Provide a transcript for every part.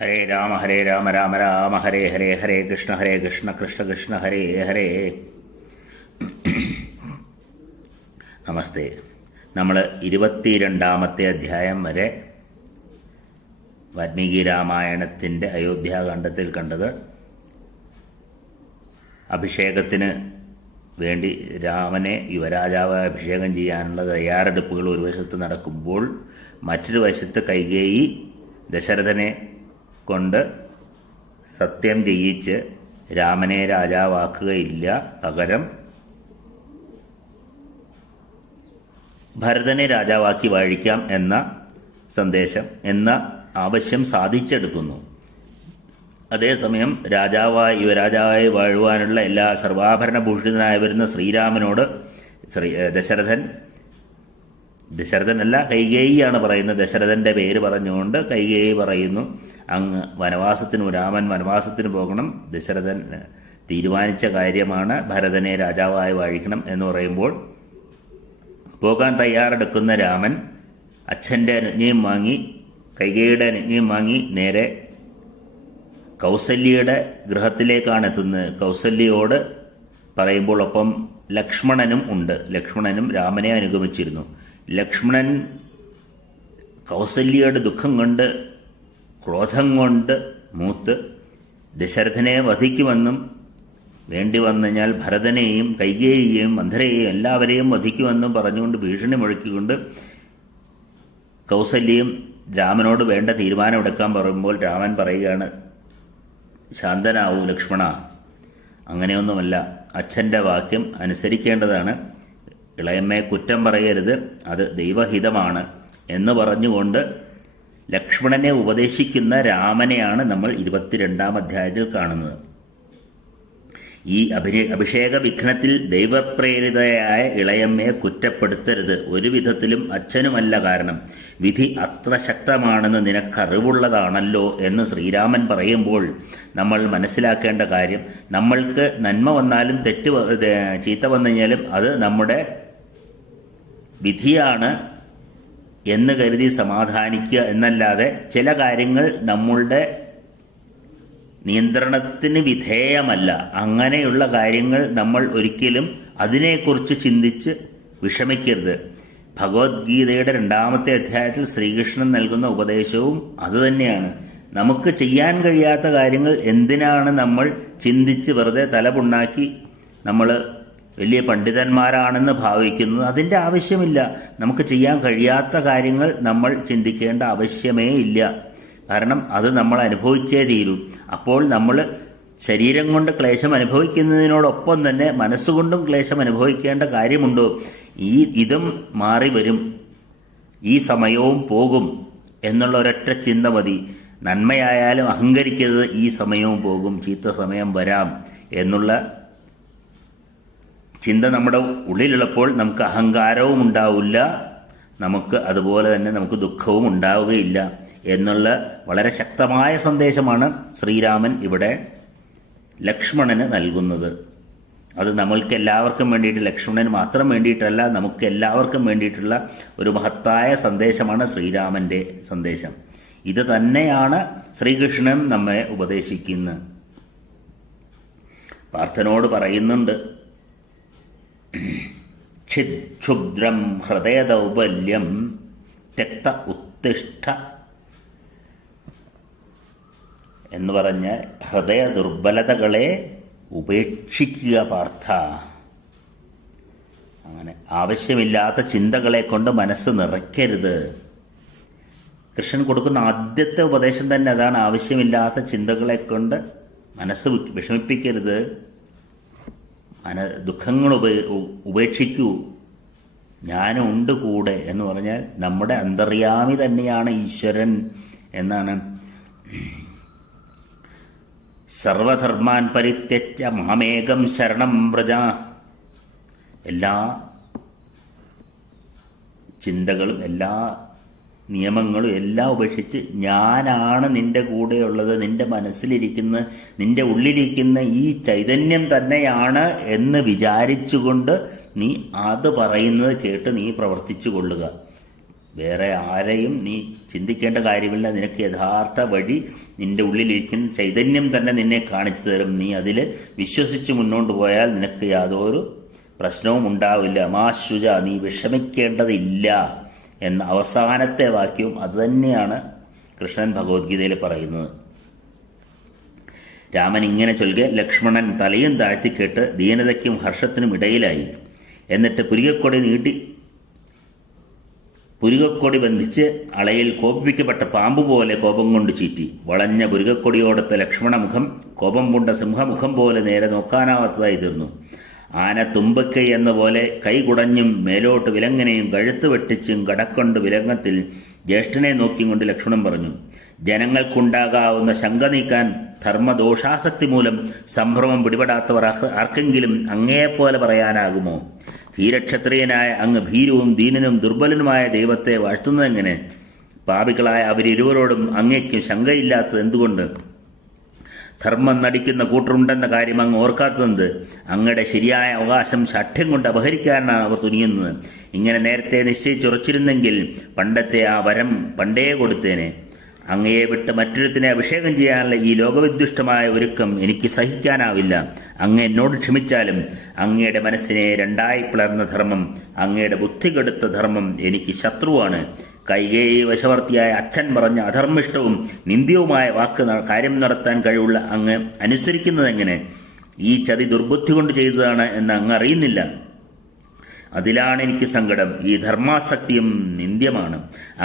ഹരേ രാമ രാമ രാമ ഹരേ ഹരേ ഹരേ കൃഷ്ണ കൃഷ്ണ കൃഷ്ണ ഹരേ ഹരേ. നമസ്തേ. നമ്മൾ 22-ാമത്തെ അധ്യായം വരെ വാൽമീകി രാമായണത്തിൻ്റെ അയോധ്യാകാണ്ഡത്തിൽ കണ്ടത് അഭിഷേകത്തിന് വേണ്ടി രാമനെ യുവരാജാവായി അഭിഷേകം ചെയ്യാനുള്ള തയ്യാറെടുപ്പുകൾ ഒരു വശത്ത് നടക്കുമ്പോൾ മറ്റൊരു വശത്ത് കൈകേയി ദശരഥനെ കൊണ്ട് സത്യം ചെയ്യിച്ച് രാമനെ രാജാവാക്കുകയില്ല, പകരം ഭരതനെ രാജാവാക്കി വാഴിക്കാം എന്ന സന്ദേശം എന്ന ആവശ്യം സാധിച്ചെടുക്കുന്നു. അതേസമയം യുവരാജാവായി വാഴുവാനുള്ള എല്ലാ സർവാഭരണഭൂഷിതനായി വരുന്ന ശ്രീരാമനോട് ദശരഥനല്ല കൈകേയിയാണ് പറയുന്നത്. ദശരഥൻ്റെ പേര് പറഞ്ഞുകൊണ്ട് കൈകേയി പറയുന്നു, അങ്ങ് രാമൻ വനവാസത്തിന് പോകണം, ദശരഥൻ തീരുമാനിച്ച കാര്യമാണ്, ഭരതനെ രാജാവായി വാഴിക്കണം എന്ന് പറയുമ്പോൾ പോകാൻ തയ്യാറെടുക്കുന്ന രാമൻ അച്ഛൻ്റെ അനുജ്ഞയും വാങ്ങി കൈകേയിയുടെ അനുജ്ഞയും വാങ്ങി നേരെ കൗസല്യയുടെ ഗൃഹത്തിലേക്കാണ് എത്തുന്നത്. കൗസല്യയോട് പറയുമ്പോൾ ഒപ്പം ലക്ഷ്മണനും ഉണ്ട്. ലക്ഷ്മണനും രാമനെ അനുഗമിച്ചിരുന്നു. ലക്ഷ്മണൻ കൗസല്യയുടെ ദുഃഖം കൊണ്ട് ക്രോധം കൊണ്ട് മൂത്ത് ദശരഥനെ വധിക്കുമെന്നും വേണ്ടി വന്നുകഴിഞ്ഞാൽ ഭരതനെയും കൈകേയിയെയും മന്ധരയെയും എല്ലാവരെയും വധിക്കുമെന്നും പറഞ്ഞുകൊണ്ട് ഭീഷണി മുഴക്കിക്കൊണ്ട് കൗസല്യയും രാമനോട് വേണ്ട തീരുമാനമെടുക്കാൻ പറയുമ്പോൾ രാമൻ പറയുകയാണ്, ശാന്തനാവൂ ലക്ഷ്മണ, അങ്ങനെയൊന്നുമല്ല, അച്ഛൻ്റെ വാക്യം അനുസരിക്കേണ്ടതാണ്, ഇളയമ്മയെ കുറ്റം പറയരുത്, അത് ദൈവഹിതമാണ് എന്ന് പറഞ്ഞുകൊണ്ട് ലക്ഷ്മണനെ ഉപദേശിക്കുന്ന രാമനെയാണ് നമ്മൾ 22-ാം അധ്യായത്തിൽ കാണുന്നത്. ഈ അഭിഷേക വിഘ്നത്തിൽ ദൈവപ്രേരിതയായ ഇളയമ്മയെ കുറ്റപ്പെടുത്തരുത്, ഒരു വിധത്തിലും അച്ഛനുമല്ല കാരണം, വിധി അത്ര ശക്തമാണെന്ന് നിനക്കറിവുള്ളതാണല്ലോ എന്ന് ശ്രീരാമൻ പറയുമ്പോൾ നമ്മൾ മനസ്സിലാക്കേണ്ട കാര്യം, നമ്മൾക്ക് നന്മ വന്നാലും ചീത്ത വന്നു കഴിഞ്ഞാലും അത് നമ്മുടെ വിധിയാണ് എന്ന് കരുതി സമാധാനിക്കുക എന്നല്ലാതെ ചില കാര്യങ്ങൾ നമ്മളുടെ നിയന്ത്രണത്തിന് വിധേയമല്ല. അങ്ങനെയുള്ള കാര്യങ്ങൾ നമ്മൾ ഒരിക്കലും അതിനെക്കുറിച്ച് ചിന്തിച്ച് വിഷമിക്കരുത്. ഭഗവത്ഗീതയുടെ 2-ാമത്തെ അധ്യായത്തിൽ ശ്രീകൃഷ്ണൻ നൽകുന്ന ഉപദേശവും അതുതന്നെയാണ്. നമുക്ക് ചെയ്യാൻ കഴിയാത്ത കാര്യങ്ങൾ എന്തിനാണ് നമ്മൾ ചിന്തിച്ച് വെറുതെ തലപുണ്ണാക്കി നമ്മൾ വലിയ പണ്ഡിതന്മാരാണെന്ന് ഭാവിക്കുന്നത്? അതിൻ്റെ ആവശ്യമില്ല. നമുക്ക് ചെയ്യാൻ കഴിയാത്ത കാര്യങ്ങൾ നമ്മൾ ചിന്തിക്കേണ്ട ആവശ്യമേ ഇല്ല. കാരണം അത് നമ്മൾ അനുഭവിച്ചേ തീരൂ. അപ്പോൾ നമ്മൾ ശരീരം കൊണ്ട് ക്ലേശം അനുഭവിക്കുന്നതിനോടൊപ്പം തന്നെ മനസ്സുകൊണ്ടും ക്ലേശം അനുഭവിക്കേണ്ട കാര്യമുണ്ടോ? ഇതും മാറി വരും, ഈ സമയവും പോകും എന്നുള്ള ഒരൊറ്റ ചിന്ത മതി. നന്മയായാലും അഹങ്കരിക്കരുത്, ഈ സമയവും പോകും, ചീത്ത സമയം വരാം എന്നുള്ള ചിന്ത നമ്മുടെ ഉള്ളിലുള്ളപ്പോൾ നമുക്ക് അഹങ്കാരവും ഉണ്ടാവില്ല, നമുക്ക് അതുപോലെ തന്നെ നമുക്ക് ദുഃഖവും ഉണ്ടാവുകയില്ല എന്നുള്ള വളരെ ശക്തമായ സന്ദേശമാണ് ശ്രീരാമൻ ഇവിടെ ലക്ഷ്മണന് നൽകുന്നത്. അത് നമ്മൾക്ക് എല്ലാവർക്കും വേണ്ടിയിട്ട്, ലക്ഷ്മണന് മാത്രം വേണ്ടിയിട്ടല്ല, നമുക്ക് എല്ലാവർക്കും വേണ്ടിയിട്ടുള്ള ഒരു മഹത്തായ സന്ദേശമാണ് ശ്രീരാമൻ്റെ സന്ദേശം. ഇത് തന്നെയാണ് ശ്രീകൃഷ്ണൻ നമ്മെ ഉപദേശിക്കുന്നത്. പാർത്ഥനോട് പറയുന്നുണ്ട്, ക്ഷുദ്രം ഹൃദയദൗർബല്യം തെക്ത ഉത്തിഷ്ഠ എന്ന് പറഞ്ഞാൽ ഹൃദയ ദുർബലതകളെ ഉപേക്ഷിക്കുക പാർത്ഥ. അങ്ങനെ ആവശ്യമില്ലാത്ത ചിന്തകളെ കൊണ്ട് മനസ്സ് നിറയ്ക്കരുത്. കൃഷ്ണൻ കൊടുക്കുന്ന ആദ്യത്തെ ഉപദേശം തന്നെ അതാണ്, ആവശ്യമില്ലാത്ത ചിന്തകളെ കൊണ്ട് മനസ്സ് വിഷമിപ്പിക്കരുത്, ദുഃഖങ്ങൾ ഉപേക്ഷിക്കൂ, ഞാനുണ്ട് കൂടെ എന്ന് പറഞ്ഞാൽ നമ്മുടെ അന്തര്യാമി തന്നെയാണ് ഈശ്വരൻ എന്നാണ്. സർവധർമാൻ പരിത്യജ്യ മാമേകം ശരണം വ്രജ. എല്ലാ ചിന്തകളും എല്ലാ നിയമങ്ങളും എല്ലാം ഉപേക്ഷിച്ച് ഞാനാണ് നിന്റെ കൂടെയുള്ളത്, നിന്റെ മനസ്സിലിരിക്കുന്ന നിന്റെ ഉള്ളിലിരിക്കുന്ന ഈ ചൈതന്യം തന്നെയാണ് എന്ന് വിചാരിച്ചുകൊണ്ട് നീ അത് പറയുന്നത് കേട്ട് നീ പ്രവർത്തിച്ചു കൊള്ളുക. വേറെ ആരെയും നീ ചിന്തിക്കേണ്ട കാര്യമില്ല. നിനക്ക് യഥാർത്ഥ വഴി നിന്റെ ഉള്ളിലിരിക്കുന്ന ചൈതന്യം തന്നെ നിന്നെ കാണിച്ചു തരും. നീ അതിൽ വിശ്വസിച്ച് മുന്നോട്ട് പോയാൽ നിനക്ക് യാതൊരു പ്രശ്നവും ഉണ്ടാവില്ല. മാശുജ, നീ വിഷമിക്കേണ്ടതില്ല എന്ന അവസാനത്തെ വാക്യവും അതുതന്നെയാണ് കൃഷ്ണൻ ഭഗവത്ഗീതയിൽ പറയുന്നത്. രാമൻ ഇങ്ങനെ ചൊല്ലുക, ലക്ഷ്മണൻ തലയും താഴ്ത്തിക്കേട്ട് ദീനതയ്ക്കും ഹർഷത്തിനും ഇടയിലായി. എന്നിട്ട് പുരികക്കൊടി ബന്ധിച്ച് അളയിൽ കോപിപ്പിക്കപ്പെട്ട പാമ്പ് പോലെ കോപം കൊണ്ട് ചീറ്റി. വളഞ്ഞ പുരികക്കൊടിയോടത്തെ ലക്ഷ്മണമുഖം കോപം പൂണ്ട സിംഹമുഖം പോലെ നേരെ നോക്കാനാവാത്തതായി തീർന്നു. ആന തുമ്പക്കൈ എന്ന പോലെ കൈ കുടഞ്ഞും മേലോട്ട് വിലങ്ങനെയും കഴുത്ത് വെട്ടിച്ചും കടക്കൊണ്ട് വിലങ്ങത്തിൽ ജ്യേഷ്ഠനെ നോക്കിയും കൊണ്ട് ലക്ഷ്മണൻ പറഞ്ഞു, ജനങ്ങൾക്കുണ്ടാകാവുന്ന ശങ്ക നീക്കാൻ ധർമ്മദോഷാസക്തി മൂലം സംഭ്രമം പിടിപെടാത്തവർ ആർക്കെങ്കിലും അങ്ങയെപ്പോലെ പറയാനാകുമോ? ധീരക്ഷത്രിയനായ അങ്ങ് ഭീരുവും ദീനനും ദുർബലനുമായ ദൈവത്തെ വാഴ്ത്തുന്നതെങ്ങനെ? പാപികളായ അവരിരുവരോടും അങ്ങയ്ക്കും ശങ്കയില്ലാത്തത് എന്തുകൊണ്ട്? ധർമ്മം നടിക്കുന്ന കൂട്ടറുണ്ടെന്ന കാര്യം അങ്ങ് ഓർക്കാത്തതെന്ത്? അങ്ങയുടെ ശരിയായ അവകാശം ശഠ്യം കൊണ്ട് അപഹരിക്കാനാണ് അവർ തുനിയുന്നത്. ഇങ്ങനെ നേരത്തെ നിശ്ചയിച്ചുറച്ചിരുന്നെങ്കിൽ പണ്ടത്തെ ആ വരം പണ്ടേ കൊടുത്തേനെ. അങ്ങയെ വിട്ട് മറ്റൊരുത്തിനെ അഭിഷേകം ചെയ്യാനുള്ള ഈ ലോകവിദ്വിഷ്ടമായ ഒരുക്കം എനിക്ക് സഹിക്കാനാവില്ല. അങ്ങ് എന്നോട് ക്ഷമിച്ചാലും അങ്ങയുടെ മനസ്സിനെ രണ്ടായി പിളർന്ന ധർമ്മം, അങ്ങയുടെ ബുദ്ധി കെടുത്ത ധർമ്മം എനിക്ക് ശത്രുവാണ്. കൈകേയി വശവർത്തിയായ അച്ഛൻ പറഞ്ഞ അധർമ്മിഷ്ടവും നിന്ദ്യവുമായ കാര്യം നടത്താൻ കഴിവുള്ള അങ്ങ് അനുസരിക്കുന്നതെങ്ങനെ? ഈ ചതി ദുർബുദ്ധി കൊണ്ട് ചെയ്തതാണ് എന്ന് അങ്ങ് അറിയുന്നില്ല. അതിലാണ് എനിക്ക് സങ്കടം. ഈ ധർമാസക്തിയും നിന്ദ്യമാണ്.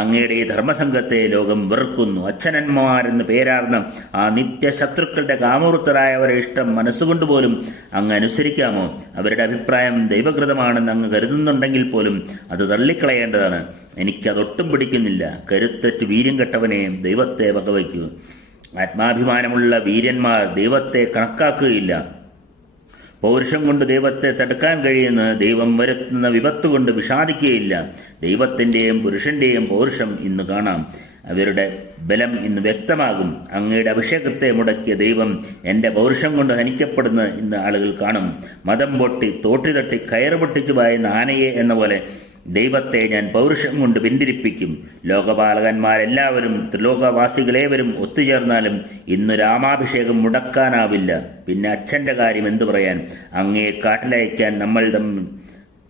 അങ്ങയുടെ ഈ ധർമ്മസംഘത്തെ ലോകം വെറുക്കുന്നു. അച്ഛനന്മാരെന്ന് പേരാർന്ന ആ നിത്യശത്രുക്കളുടെ കാമവൃത്തരായവരെ ഇഷ്ടം മനസ്സുകൊണ്ട് പോലും അങ്ങ് അനുസരിക്കാമോ? അവരുടെ അഭിപ്രായം ദൈവകൃതമാണെന്ന് അങ്ങ് കരുതുന്നുണ്ടെങ്കിൽ പോലും അത് തള്ളിക്കളയേണ്ടതാണ്. എനിക്കതൊട്ടും പിടിക്കുന്നില്ല. കരുത്തറ്റ് വീര്യം കെട്ടവനെ ദൈവത്തെ വകവയ്ക്കൂ. ആത്മാഭിമാനമുള്ള വീരന്മാർ ദൈവത്തെ കണക്കാക്കുകയില്ല. പൗരുഷം കൊണ്ട് ദൈവത്തെ തടുക്കാൻ കഴിയുന്ന ദൈവം വരുത്തുന്ന വിപത്ത് കൊണ്ട് വിഷാദിക്കുകയില്ല. ദൈവത്തിൻ്റെയും പുരുഷന്റെയും പൗരുഷം ഇന്ന് കാണാം. അവരുടെ ബലം ഇന്ന് വ്യക്തമാകും. അങ്ങയുടെ അഭിഷേകത്തെ മുടക്കിയ ദൈവം എൻ്റെ പൗരുഷം കൊണ്ട് ഹനിക്കപ്പെടുന്ന ഇന്ന് ആളുകൾ കാണും. മതം പൊട്ടി തോട്ടി തട്ടി കയറ് പൊട്ടിച്ചു പായുന്ന ആനയെ എന്ന പോലെ ദൈവത്തെ ഞാൻ പൗരുഷം കൊണ്ട് പിന്തിരിപ്പിക്കും. ലോകപാലകന്മാരെല്ലാവരും ത്രിലോകവാസികളേവരും ഒത്തുചേർന്നാലും ഇന്ന് രാമാഭിഷേകം മുടക്കാനാവില്ല. പിന്നെ അച്ഛൻ്റെ കാര്യം എന്തു പറയാൻ? അങ്ങയെ കാട്ടിലയക്കാൻ നമ്മൾ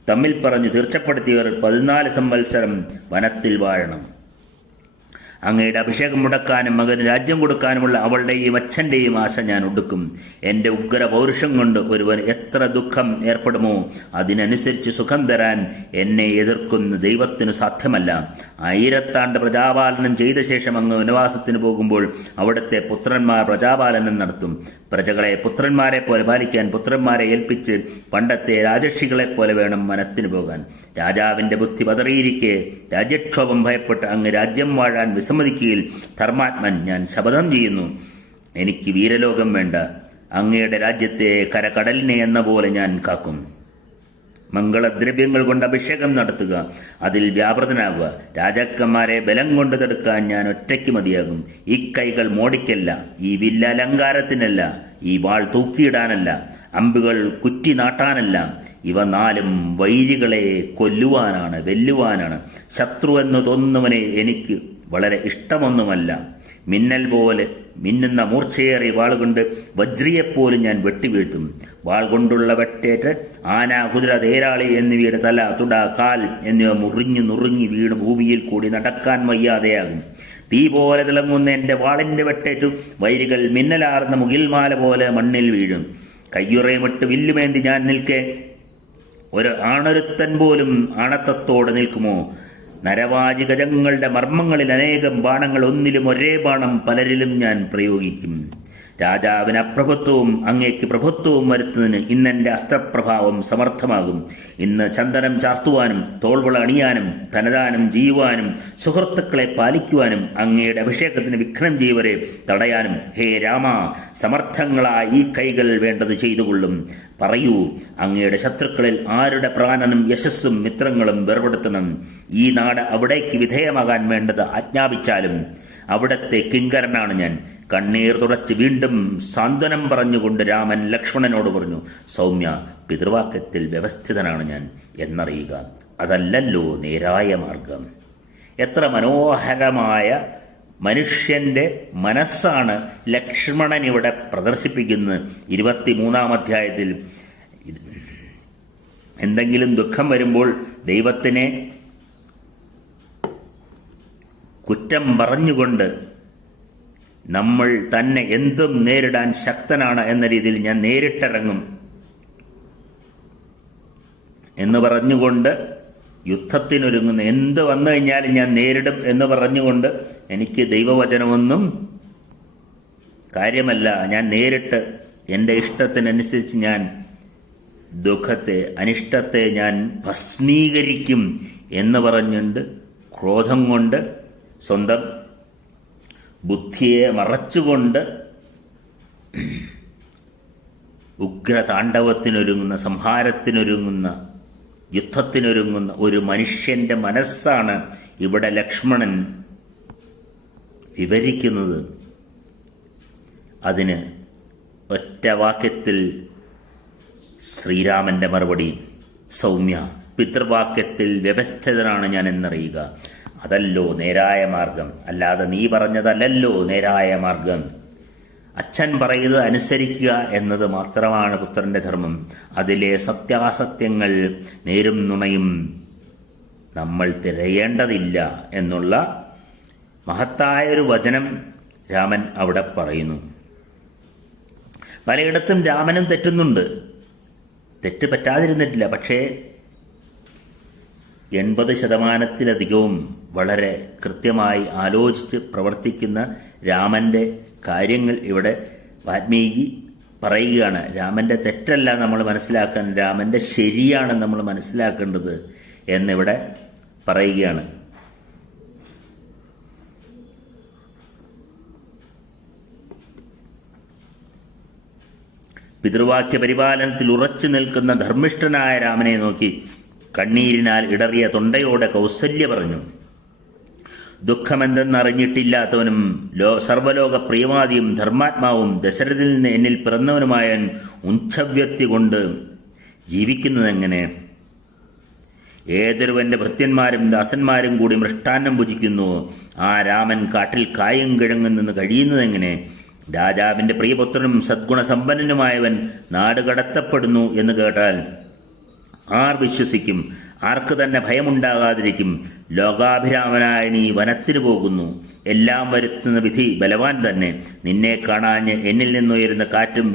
തമ്മിൽ പറഞ്ഞ് തീർച്ചപ്പെടുത്തിയവർ 14 സംവത്സരം വനത്തിൽ വാഴണം. അങ്ങയുടെ അഭിഷേകം മുടക്കാനും മകന് രാജ്യം കൊടുക്കാനുമുള്ള അവളുടെയും അച്ഛൻ്റെയും ആശ ഞാൻ ഒടുക്കും. എൻ്റെ ഉഗ്ര പൗരുഷം കൊണ്ട് ഒരുവൻ എത്ര ദുഃഖം ഏർപ്പെടുമോ അതിനനുസരിച്ച് സുഖം തരാൻ എന്നെ എതിർക്കുന്ന ദൈവത്തിനു സാധ്യമല്ല. 1000 ആണ്ട് പ്രജാപാലനം ചെയ്ത ശേഷം അങ്ങ് വനവാസത്തിന് പോകുമ്പോൾ അവിടുത്തെ പുത്രന്മാർ പ്രജാപാലനം നടത്തും. പ്രജകളെ പുത്രന്മാരെ പോലെ പാലിക്കാൻ പുത്രന്മാരെ ഏൽപ്പിച്ച് പണ്ടത്തെ രാജർഷികളെപ്പോലെ വേണം വനത്തിന് പോകാൻ. രാജാവിൻ്റെ ബുദ്ധി പതറിയിരിക്കെ രാജ്യക്ഷോഭം ഭയപ്പെട്ട് അങ്ങ് രാജ്യം വാഴാൻ വിസമ്മതിക്കുകയിൽ ധർമാത്മൻ ഞാൻ ശപഥം ചെയ്യുന്നു. എനിക്ക് വീരലോകം വേണ്ട. അങ്ങയുടെ രാജ്യത്തെ കരകടലിനെ എന്ന പോലെ ഞാൻ കാക്കും. മംഗളദ്രവ്യങ്ങൾ കൊണ്ട് അഭിഷേകം നടത്തുക, അതിൽ വ്യാപൃതനാകുക. രാജാക്കന്മാരെ ബലം കൊണ്ട് തടുക്കാൻ ഞാൻ ഒറ്റയ്ക്ക് മതിയാകും. ഈ കൈകൾ മോടിക്കല്ല, ഈ വില്ല അലങ്കാരത്തിനല്ല, ഈ വാൾ തൂക്കിയിടാനല്ല, അമ്പുകൾ കുറ്റി നാട്ടാനല്ല. ഇവ 4 വൈരികളെ കൊല്ലുവാനാണ്, വെല്ലുവാനാണ്. ശത്രു എന്ന് തോന്നുന്നവനെ എനിക്ക് വളരെ ഇഷ്ടമൊന്നുമല്ല. മിന്നൽ പോലെ മിന്നുന്ന മൂർച്ചയേറിയ വാളുകൊണ്ട് വജ്രിയെപ്പോലും ഞാൻ വെട്ടിവീഴ്ത്തും. വാൾ കൊണ്ടുള്ള വെട്ടേറ്റ് ആന, കുതിര, തേരാളി എന്നിവയുടെ തല, തുട, കാൽ എന്നിവ നുറുങ്ങി വീണ് ഭൂമിയിൽ കൂടി നടക്കാൻ വയ്യാതെയാകും. തീ പോലെ തിളങ്ങുന്ന എൻ്റെ വാളിൻ്റെ വെട്ടേറ്റു വൈരികൾ മിന്നലാർന്ന മുകിൽമാല പോലെ മണ്ണിൽ വീഴും. കയ്യുറയുമിട്ട് വില്ലുമേന്തി ഞാൻ നിൽക്കെ ഒരു ആണൊരുത്തൻ പോലും ആണത്തത്തോടെ നിൽക്കുമോ? നരവാജി ഗജങ്ങളുടെ മർമ്മങ്ങളിൽ അനേകം ബാണങ്ങൾ, ഒന്നിലും ഒരേ ബാണം പലരിലും ഞാൻ പ്രയോഗിക്കും. രാജാവിന് അപ്രഭുത്വവും അങ്ങേക്ക് പ്രഭുത്വവും വരുത്തുന്നതിന് ഇന്നെൻ്റെ അസ്ത്രപ്രഭാവം സമർത്ഥമാകും. ഇന്ന് ചന്ദനം ചാർത്തുവാനും തോൾവള അണിയാനും ധനദാനം ചെയ്യുവാനും സുഹൃത്തുക്കളെ പാലിക്കുവാനും അങ്ങയുടെ അഭിഷേകത്തിന് വിഘ്നം ചെയ്വരെ തടയാനും ഹേ രാമ, സമർത്ഥങ്ങളായ ഈ കൈകൾ വേണ്ടത് ചെയ്തുകൊള്ളും. പറയൂ, അങ്ങയുടെ ശത്രുക്കളിൽ ആരുടെ പ്രാണനും യശസ്സും മിത്രങ്ങളും വേർപെടുത്തണം. ഈ നാട് അവിടേക്ക് വിധേയമാകാൻ വേണ്ടത് ആജ്ഞാപിച്ചാലും അവിടത്തെ കിങ്കരനാണ് ഞാൻ. കണ്ണീർ തുടച്ച് വീണ്ടും സാന്ത്വനം പറഞ്ഞുകൊണ്ട് രാമൻ ലക്ഷ്മണനോട് പറഞ്ഞു, സൗമ്യ, പിതൃവാക്യത്തിൽ വ്യവസ്ഥിതനാണ് ഞാൻ എന്നറിയുക. അതല്ലല്ലോ നേരായ മാർഗം. എത്ര മനോഹരമായ മനുഷ്യന്റെ മനസ്സാണ് ലക്ഷ്മണൻ ഇവിടെ പ്രദർശിപ്പിക്കുന്നത്. 23-ാം അധ്യായത്തിൽ എന്തെങ്കിലും ദുഃഖം വരുമ്പോൾ ദൈവത്തിനെ കുറ്റം പറഞ്ഞുകൊണ്ട് നമ്മൾ തന്നെ എന്തും നേരിടാൻ ശക്തനാണ് എന്ന രീതിയിൽ ഞാൻ നേരിട്ടിറങ്ങും എന്ന് പറഞ്ഞുകൊണ്ട് യുദ്ധത്തിനൊരുങ്ങുന്ന, എന്ത് വന്നു കഴിഞ്ഞാലും ഞാൻ നേരിടും എന്ന് പറഞ്ഞുകൊണ്ട് എനിക്ക് ദൈവവചനമൊന്നും കാര്യമല്ല, ഞാൻ നേരിട്ട് എൻ്റെ ഇഷ്ടത്തിനനുസരിച്ച് ഞാൻ ദുഃഖത്തെ, അനിഷ്ടത്തെ ഞാൻ ഭസ്മീകരിക്കും എന്ന് പറഞ്ഞുകൊണ്ട് ക്രോധം കൊണ്ട് സ്വന്തം ബുദ്ധിയെ മറച്ചുകൊണ്ട് ഉഗ്രതാണ്ഡവത്തിനൊരുങ്ങുന്ന, സംഹാരത്തിനൊരുങ്ങുന്ന, യുദ്ധത്തിനൊരുങ്ങുന്ന ഒരു മനുഷ്യന്റെ മനസ്സാണ് ഇവിടെ ലക്ഷ്മണൻ വിവരിക്കുന്നത്. അതിന് ഒറ്റ വാക്യത്തിൽ ശ്രീരാമന്റെ മറുപടി, സൗമ്യ, പിതൃവാക്യത്തിൽ വ്യവസ്ഥിതനാണ് ഞാൻ എന്നറിയുക. അതല്ലോ നേരായ മാർഗം, അല്ലാതെ നീ പറഞ്ഞതല്ലല്ലോ നേരായ മാർഗം. അച്ഛൻ പറയുന്നത് അനുസരിക്കുക എന്നത് മാത്രമാണ് പുത്രന്റെ ധർമ്മം. അതിലെ സത്യാസത്യങ്ങൾ, നേരും നുണയും നമ്മൾ തിരയേണ്ടതില്ല എന്നുള്ള മഹത്തായൊരു വചനം രാമൻ അവിടെ പറയുന്നു. പലയിടത്തും രാമനും തെറ്റുന്നുണ്ട്, തെറ്റ് പറ്റാതിരുന്നിട്ടില്ല. പക്ഷേ 80% വളരെ കൃത്യമായി ആലോചിച്ച് പ്രവർത്തിക്കുന്ന രാമന്റെ കാര്യങ്ങൾ ഇവിടെ വാൽമീകി പറയുകയാണ്. രാമന്റെ തെറ്റല്ല നമ്മൾ മനസ്സിലാക്കാൻ, രാമന്റെ ശരിയാണ് നമ്മൾ മനസ്സിലാക്കേണ്ടത് എന്നിവിടെ പറയുകയാണ്. പിതൃവാക്യ പരിപാലനത്തിൽ ഉറച്ചു നിൽക്കുന്ന ധർമ്മിഷ്ഠനായ രാമനെ നോക്കി കണ്ണീരിനാൽ ഇടറിയ തൊണ്ടയോടെ കൗസല്യ പറഞ്ഞു, ദുഃഖമെന്തെന്നറിഞ്ഞിട്ടില്ലാത്തവനും സർവലോക പ്രിയവാദിയും ധർമാത്മാവും ദശരഥിൽ നിന്ന് എന്നിൽ പിറന്നവനുമായ ഉഞ്ചവ്യക്തി കൊണ്ട് ജീവിക്കുന്നതെങ്ങനെ? ഏതൊരുവന്റെ ഭൃത്യന്മാരും ദാസന്മാരും കൂടി മൃഷ്ടാന്നം ഭുജിക്കുന്നു, ആ രാമൻ കാട്ടിൽ കായും കിഴങ്ങും നിന്ന് കഴിയുന്നതെങ്ങനെ? രാജാവിന്റെ പ്രിയപുത്രനും സദ്ഗുണസമ്പന്നനുമായവൻ നാട് കടത്തപ്പെടുന്നു എന്ന് കേട്ടാൽ ആർ വിശ്വസിക്കും? ആർക്ക് തന്നെ ഭയമുണ്ടാകാതിരിക്കും? ലോകാഭിരാമനായ നീ വനത്തിന് പോകുന്നു, എല്ലാം വരുത്തുന്ന വിധി ബലവാൻ തന്നെ. നിന്നെ കാണാഞ്ഞ് എന്നിൽ നിന്നുയരുന്ന കാറ്റും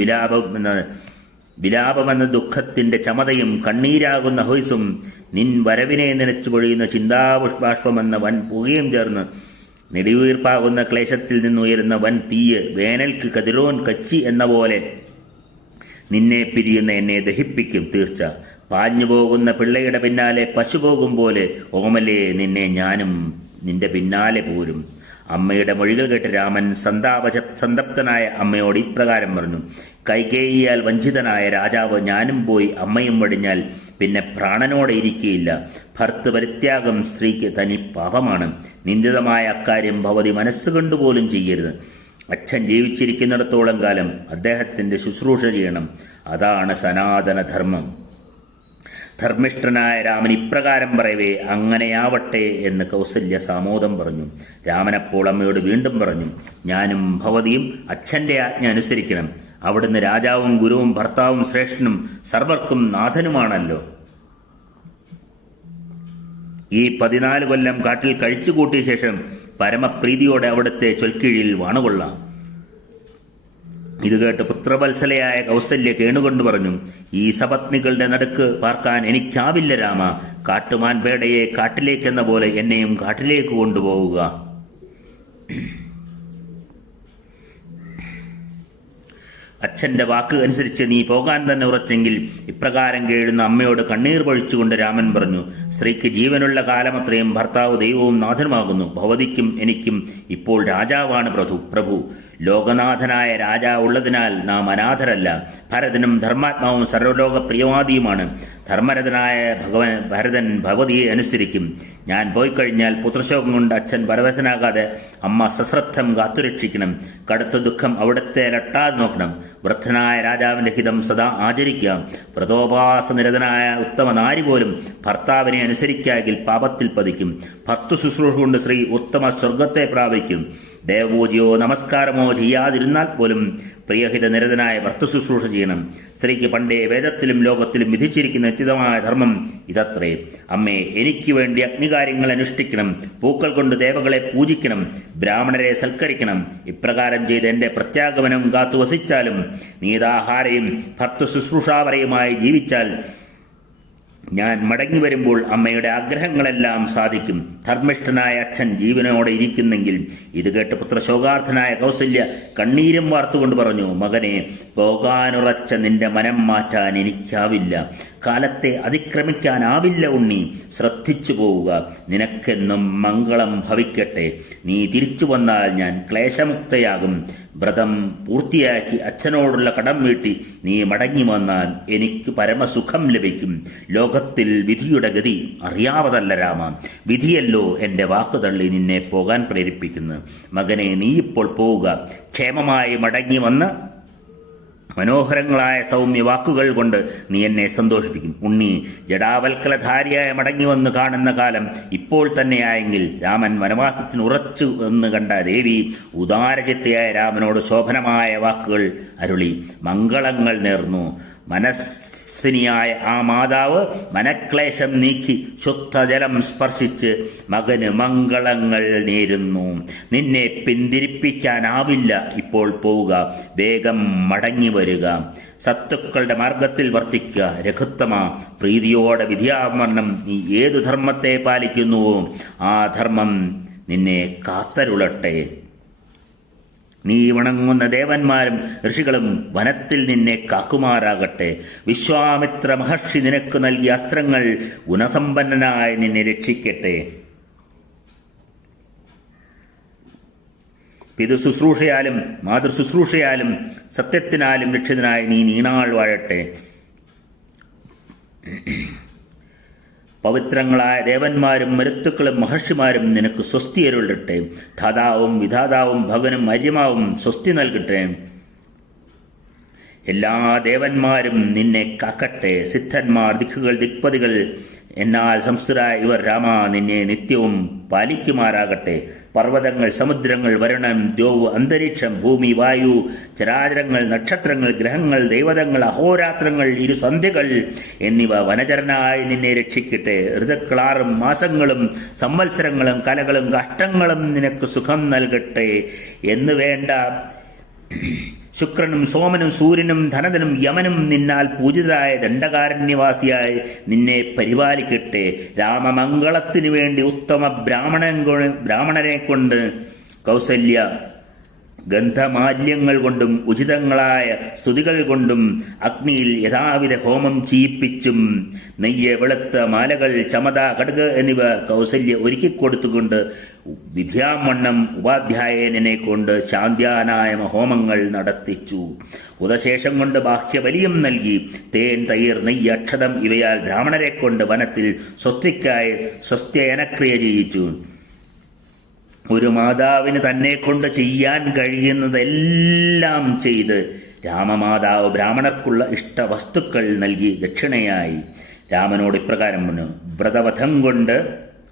വിലാപമെന്ന ദുഃഖത്തിന്റെ ചമതയും കണ്ണീരാകുന്ന ഹൊയ്സും നിൻ വരവിനെ നനച്ചു പൊഴിയുന്ന ചിന്താപുഷ്പാഷ്പമെന്ന വൻ പുകയും ചേർന്ന് നെടിവീർപ്പാകുന്ന ക്ലേശത്തിൽ നിന്നുയരുന്ന വൻ തീയ് വേനൽക്ക് കതിരോൻ കച്ചി എന്ന പോലെ നിന്നെ പിരിയുന്ന എന്നെ ദഹിപ്പിക്കും തീർച്ച. പാഞ്ഞു പോകുന്ന പിള്ളയുടെ പിന്നാലെ പശു പോകും പോലെ ഓമലേ നിന്നെ ഞാനും നിന്റെ പിന്നാലെ പോരും. അമ്മയുടെ മൊഴികൾ കേട്ട് രാമൻ സന്തപ്തനായ അമ്മയോട് ഇപ്രകാരം പറഞ്ഞു, കൈകേയിയാൽ വഞ്ചിതനായ രാജാവ് ഞാനും പോയി അമ്മയും വടിഞ്ഞാൽ പിന്നെ പ്രാണനോടെ ഇരിക്കുകയില്ല. ഭർത്തൃപരിത്യാഗം സ്ത്രീക്ക് തനി പാപമാണ്. നിന്ദിതമായ അക്കാര്യം ഭവതി മനസ്സുകൊണ്ടുപോലും ചെയ്യരുത്. അച്ഛൻ ജീവിച്ചിരിക്കുന്നിടത്തോളം കാലം അദ്ദേഹത്തിന്റെ ശുശ്രൂഷ ചെയ്യണം, അതാണ് സനാതനധർമ്മം. ധർമ്മിഷ്ഠനായ രാമൻ ഇപ്രകാരം പറയവേ അങ്ങനെയാവട്ടെ എന്ന് കൗസല്യ സാമോദം പറഞ്ഞു. രാമനപ്പോൾ അമ്മയോട് വീണ്ടും പറഞ്ഞു, ഞാനും ഭവതിയും അച്ഛന്റെ ആജ്ഞ അനുസരിക്കണം. അവിടുന്ന് രാജാവും ഗുരുവും ഭർത്താവും ശ്രേഷ്ഠനും സർവർക്കും നാഥനുമാണല്ലോ. ഈ 14 കൊല്ലം കാട്ടിൽ കഴിച്ചുകൂട്ടിയ ശേഷം പരമപ്രീതിയോടെ അവിടുത്തെ ചൊൽക്കീഴിൽ വാണുകൊള്ളാം. ഇത് കേട്ട് പുത്രവത്സലയായ കൗസല്യ കേണുകൊണ്ട് പറഞ്ഞു, ഈ സപത്നികളുടെ നടുക്ക് പാർക്കാൻ എനിക്കാവില്ല രാമ. കാട്ടുമാൻ പേടയെ കാട്ടിലേക്കെന്ന പോലെ എന്നെയും കാട്ടിലേക്ക് കൊണ്ടുപോവുക. അച്ഛന്റെ വാക്ക് അനുസരിച്ച് നീ പോകാൻ തന്നെ ഉറച്ചെങ്കിൽ ഇപ്രകാരം കേഴുന്ന അമ്മയോട് കണ്ണീർ പൊഴിച്ചുകൊണ്ട് രാമൻ പറഞ്ഞു, സ്ത്രീക്ക് ജീവനുള്ള കാലമത്രയും ഭർത്താവ് ദൈവവും നാഥനുമാകുന്നു. ഭവതിക്കും എനിക്കും ഇപ്പോൾ രാജാവാണ് പ്രഭു. ലോകനാഥനായ രാജാവ് ഉള്ളതിനാൽ നാം അനാഥരല്ല. ഭരതനും ധർമാത്മാവും സർവലോക പ്രിയവാദിയുമാണ്. ധർമ്മരഥനായ ഭരതൻ ഭഗവതിയെ അനുസരിക്കും. ഞാൻ പോയി കഴിഞ്ഞാൽ പുത്രശോകം കൊണ്ട് അച്ഛൻ പരവശനാകാതെ അമ്മ സശ്രദ്ധം കാത്തുരക്ഷിക്കണം. കടുത്ത ദുഃഖം അവിടുത്തെ ലട്ടാതെ നോക്കണം. വൃദ്ധനായ രാജാവിന്റെ ഹിതം സദാ ആചരിക്കുക. വ്രതോപാസനിരതനായ ഉത്തമ നാരി പോലും ഭർത്താവിനെ അനുസരിക്കാമെങ്കിൽ പാപത്തിൽ പതിക്കും. ഭർത്തു ശുശ്രൂഷ കൊണ്ട് സ്ത്രീ ഉത്തമ സ്വർഗത്തെ പ്രാപിക്കും. ദേവപൂജയോ നമസ്കാരമോ ചെയ്യാതിരുന്നാൽ പോലും പ്രിയഹിത നിരതനായ ഭർത്തു ശുശ്രൂഷ ചെയ്യണം. സ്ത്രീക്ക് പണ്ടേ വേദത്തിലും ലോകത്തിലും വിധിച്ചിരിക്കുന്ന നിശ്ചിതമായ ധർമ്മം ഇതത്രേ. അമ്മേ, എനിക്ക് വേണ്ടി അഗ്നികാര്യങ്ങൾ അനുഷ്ഠിക്കണം. പൂക്കൾ കൊണ്ട് ദേവകളെ പൂജിക്കണം. ബ്രാഹ്മണരെ സൽക്കരിക്കണം. ഇപ്രകാരം ചെയ്ത് എന്റെ പ്രത്യാഗമനം കാത്തു വസിച്ചാലും നീതാഹാരയും ഭർത്തു ശുശ്രൂഷാവരയുമായി ജീവിച്ചാൽ ഞാൻ മടങ്ങി വരുമ്പോൾ അമ്മയുടെ ആഗ്രഹങ്ങളെല്ലാം സാധിക്കും. ധർമ്മിഷ്ഠനായ അച്ഛൻ ജീവനോടെ ഇരിക്കുന്നെങ്കിൽ. ഇത് കേട്ട് പുത്രശോകാർത്ഥനായ കൗസല്യ കണ്ണീരും വാർത്തുകൊണ്ട് പറഞ്ഞു, മകനെ, പോകാനുറച്ച നിന്റെ മനം മാറ്റാൻ എനിക്കാവില്ല. കാലത്തെ അതിക്രമിക്കാനാവില്ല ഉണ്ണി. ശ്രദ്ധിച്ചു പോവുക. നിനക്കെന്നും മംഗളം ഭവിക്കട്ടെ. നീ തിരിച്ചു വന്നാൽ ഞാൻ ക്ലേശമുക്തയാകും. വ്രതം പൂർത്തിയാക്കി അച്ഛനോടുള്ള കടം വീട്ടി നീ മടങ്ങി വന്നാൽ എനിക്ക് പരമസുഖം ലഭിക്കും. ലോകത്തിൽ വിധിയുടെ ഗതി അറിയാവതല്ല രാമ. വിധിയല്ലോ എന്റെ വാക്കുതള്ളി നിന്നെ പോകാൻ പ്രേരിപ്പിക്കുന്നു. മകനെ, നീ ഇപ്പോൾ പോവുക. ക്ഷേമമായി മടങ്ങി വന്ന് മനോഹരങ്ങളായ സൗമ്യ വാക്കുകൾ കൊണ്ട് നീ എന്നെ സന്തോഷിപ്പിക്കും. ഉണ്ണി ജടാവൽക്കലധാരിയായ മടങ്ങി വന്ന് കാണുന്ന കാലം ഇപ്പോൾ തന്നെയായെങ്കിൽ. രാമൻ വനവാസത്തിന് ഉറച്ചു എന്ന് കണ്ട ദേവി ഉദാരചിത്തയായ രാമനോട് ശോഭനമായ വാക്കുകൾ അരുളി മംഗളങ്ങൾ നേർന്നു. മനസ്സിനിയായ ആ മാതാവ് മനക്ലേശം നീക്കി ശുദ്ധജലം സ്പർശിച്ച് മകന് മംഗളങ്ങൾ നേരുന്നു. നിന്നെ പിന്തിരിപ്പിക്കാനാവില്ല. ഇപ്പോൾ പോവുക. വേഗം മടങ്ങി വരിക. സത്തുക്കളുടെ മാർഗത്തിൽ വർത്തിക്കുക. രഘുത്തമ, പ്രീതിയോടെ വിധിയാമരണം നീ ഏതു ധർമ്മത്തെ പാലിക്കുന്നുവോ ആ ധർമ്മം നിന്നെ കാത്തരുളട്ടെ. നീ വണങ്ങുന്ന ദേവന്മാരും ഋഷികളും വനത്തിൽ നിന്നെ കാക്കുമാറാകട്ടെ. വിശ്വാമിത്ര മഹർഷി നിനക്ക് നൽകിയ അസ്ത്രങ്ങൾ ഗുണസമ്പന്നനായി നിന്നെ രക്ഷിക്കട്ടെ. പിതൃശുശ്രൂഷയാലും മാതൃശുശ്രൂഷയാലും സത്യത്തിനാലും രക്ഷിതനായി നീ നീണാൾ വാഴട്ടെ. പവിത്രങ്ങളായ ദേവന്മാരും മരുത്തുക്കളും മഹർഷിമാരും നിനക്ക് സ്വസ്തി അരുളട്ടെ. ധാതാവും വിധാതാവും ഭഗനും അര്യമാവും സ്വസ്തി നൽകട്ടെ. എല്ലാ ദേവന്മാരും നിന്നെ കാക്കട്ടെ. സിദ്ധന്മാർ, ദിക്കുകൾ, ദിക്പതികൾ എന്നാൽ സംസ്തുരായ ഇവർ രാമ നിന്നെ നിത്യവും പാലിക്കുമാറാകട്ടെ. പർവ്വതങ്ങൾ, സമുദ്രങ്ങൾ, വരുണം, ദ്യോവ്, അന്തരീക്ഷം, ഭൂമി, വായു, ചരാചരങ്ങൾ, നക്ഷത്രങ്ങൾ, ഗ്രഹങ്ങൾ, ദൈവതങ്ങൾ, അഹോരാത്രങ്ങൾ, ഇരുസന്ധ്യകൾ എന്നിവ വനചരനായി നിന്നെ രക്ഷിക്കട്ടെ. ഋതുക്കളാറും മാസങ്ങളും സംവത്സരങ്ങളും കലകളും കഷ്ടങ്ങളും നിനക്ക് സുഖം നൽകട്ടെ എന്ന് വേണ്ട. ശുക്രനും സോമനും സൂര്യനും ധനതനും യമനും നിന്നാൽ പൂജിതരായ ദണ്ഡകാരണ്യവാസിയായി നിന്നെ പരിപാലിക്കട്ടെ. രാമമംഗളത്തിനു വേണ്ടി ഉത്തമ ബ്രാഹ്മണരെ കൊണ്ട് കൗസല്യ ഗന്ധമാല്യങ്ങൾ കൊണ്ടും ഉചിതങ്ങളായ സ്തുതികൾ കൊണ്ടും അഗ്നിയിൽ യഥാവിധ ഹോമം ചെയ്യിപ്പിച്ചും നെയ്യ്, വെളുത്ത മാലകൾ, ചമത, കടുക് എന്നിവ കൗസല്യ ഒരുക്കിക്കൊടുത്തുകൊണ്ട് വിദ്യാമണ്ണം ഉപാധ്യായനെ കൊണ്ട് ശാന്ത്യാനായ ഹോമങ്ങൾ നടത്തിച്ചു. ഉദശേഷം കൊണ്ട് ബാഹ്യബലിയും നൽകി. തേൻ, തൈർ, നെയ്യ്, അക്ഷതം ഇവയാൽ ബ്രാഹ്മണരെ കൊണ്ട് വനത്തിൽ സ്വസ്തിക്കായി സ്വസ്ത്യയനക്രിയ ചെയ്യിച്ചു. ഒരു മാതാവിന് തന്നെ കൊണ്ട് ചെയ്യാൻ കഴിയുന്നതെല്ലാം ചെയ്ത് രാമമാതാവ് ബ്രാഹ്മണർക്കുള്ള ഇഷ്ടവസ്തുക്കൾ നൽകി ദക്ഷിണയായി. രാമനോട് ഇപ്രകാരം പറഞ്ഞു,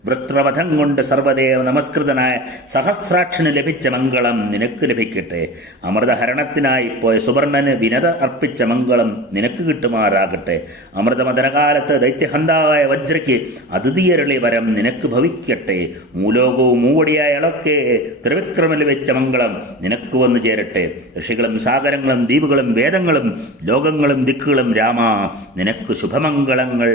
വൃത്രവധം കൊണ്ട് സർവദേവ നമസ്കൃതനായ സഹസ്രാക്ഷന് ലഭിച്ച മംഗളം നിനക്ക് ലഭിക്കട്ടെ. അമൃതഹരണത്തിനായി പോയ സുവർണന് വിനത അർപ്പിച്ച മംഗളം നിനക്ക് കിട്ടുമാറാകട്ടെ. അമൃതമദനകാലത്ത് ദൈത്യഹന്താവായ വജ്രയ്ക്ക് അതിഥിയരുളി വരം നിനക്ക് ഭവിക്കട്ടെ. മൂലോകവും മൂവടിയായ ഇളക്കെ ത്രിവിക്രമിൽ വെച്ച മംഗളം നിനക്ക് വന്നു ചേരട്ടെ. ഋഷികളും സാഗരങ്ങളും ദ്വീപുകളും വേദങ്ങളും ലോകങ്ങളും ദിക്കുകളും രാമ നിനക്ക് ശുഭമംഗളങ്ങൾ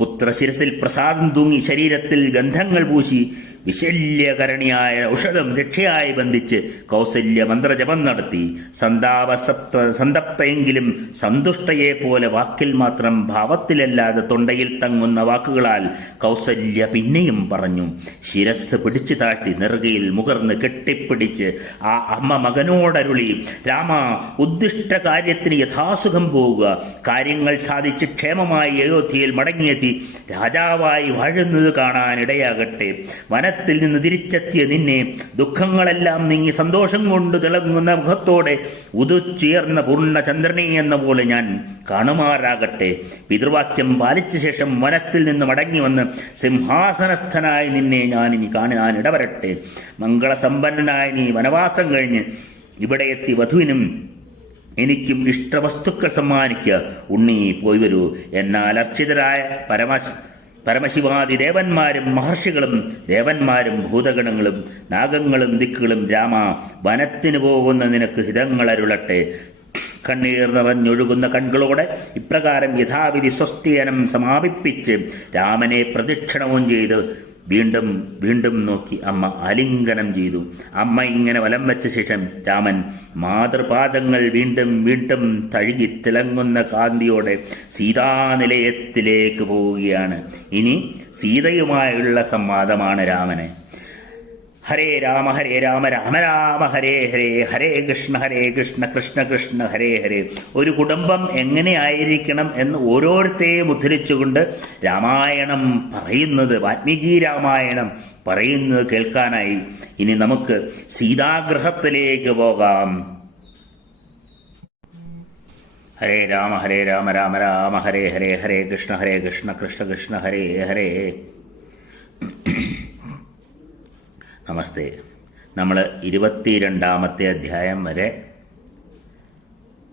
പുത്രശിരസിൽ പ്രസാദം തൂങ്ങി ശരീരത്തിൽ ഗന്ധങ്ങൾ പൂശി വിശല്യകരണിയായ ഔഷധം രക്ഷയായി ബന്ധിച്ച് കൗസല്യ മന്ത്രജപം നടത്തി. സന്തപ്തയെങ്കിലും സന്തുഷ്ടയെ പോലെ വാക്കിൽ മാത്രം ഭാവത്തിലല്ലാതെ തൊണ്ടയിൽ തങ്ങുന്ന വാക്കുകളാൽ കൗസല്യ പിന്നെയും പറഞ്ഞു. ശിരസ് പിടിച്ചു താഴ്ത്തി നെറുകയിൽ മുകർന്ന് കെട്ടിപ്പിടിച്ച് ആ അമ്മ മകനോടരുളി, രാമ, ഉദ്ദിഷ്ട കാര്യത്തിന് യഥാസുഖം പോവുക. കാര്യങ്ങൾ സാധിച്ച് ക്ഷേമമായി അയോധ്യയിൽ മടങ്ങിയെത്തി രാജാവായി വാഴുന്നത് കാണാൻ ഇടയാകട്ടെ. വനത്തിൽ നിന്ന് തിരിച്ചെത്തിയ നിന്നെ ദുഃഖങ്ങളെല്ലാം നീങ്ങി സന്തോഷം കൊണ്ട് തിളങ്ങുന്ന മുഖത്തോടെ ഉദിച്ചുയർന്ന പൂർണ്ണചന്ദ്രനെ എന്ന പോലെ ഞാൻ കാണുമാറാകട്ടെ. പിതൃവാക്യം പാലിച്ച ശേഷം വനത്തിൽ നിന്ന് മടങ്ങി വന്ന് സിംഹാസനസ്ഥനായി നിന്നെ ഞാനിനി കാണാൻ ഇടവരട്ടെ. മംഗളസമ്പന്നനായ നീ വനവാസം കഴിഞ്ഞ് ഇവിടെ എത്തി വധുവിനും എനിക്കും ഇഷ്ടവസ്തുക്കൾ സമ്മാനിക്കുക. ഉണ്ണി, പോയി വരൂ. എന്നാൽ അർച്ചിതരായ പരമശിവാദി ദേവന്മാരും മഹർഷികളും ദേവന്മാരും ഭൂതഗണങ്ങളും നാഗങ്ങളും ദിക്കുകളും, രാമ, വനത്തിന് പോകുന്ന നിനക്ക് ഹിതങ്ങളരുളട്ടെ. കണ്ണീർ നിറഞ്ഞൊഴുകുന്ന കൺകളോടെ ഇപ്രകാരം യഥാവിധി സ്വസ്തിയനം സമാപിപ്പിച്ച് രാമനെ പ്രദക്ഷിണവും ചെയ്ത് വീണ്ടും വീണ്ടും നോക്കി അമ്മ ആലിംഗനം ചെയ്തു. അമ്മ ഇങ്ങനെ വലം വെച്ച ശേഷം രാമൻ മാതൃപാദങ്ങൾ വീണ്ടും വീണ്ടും തഴുകി തിളങ്ങുന്ന കാന്തിയോടെ സീതാനിലയത്തിലേക്ക് പോവുകയാണ്. ഇനി സീതയുമായുള്ള സംവാദമാണ് രാമന്. ഹരേ രാമ രാമ രാമ ഹരേ ഹരേ, ഹരേ കൃഷ്ണ കൃഷ്ണ കൃഷ്ണ ഹരേ ഹരേ. ഒരു കുടുംബം എങ്ങനെയായിരിക്കണം എന്ന് ഓരോരുത്തരെയും ഉദ്ധരിച്ചുകൊണ്ട് രാമായണം പറയുന്നത്, വാൽമീകി രാമായണം പറയുന്നത് കേൾക്കാനായി ഇനി നമുക്ക് സീതാഗൃഹത്തിലേക്ക് പോകാം. ഹരേ രാമ രാമ രാമ ഹരേ ഹരേ, ഹരേ കൃഷ്ണ കൃഷ്ണ കൃഷ്ണ ഹരേ ഹരേ. നമസ്തേ. നമ്മൾ 22-ാമത്തെ അധ്യായം വരെ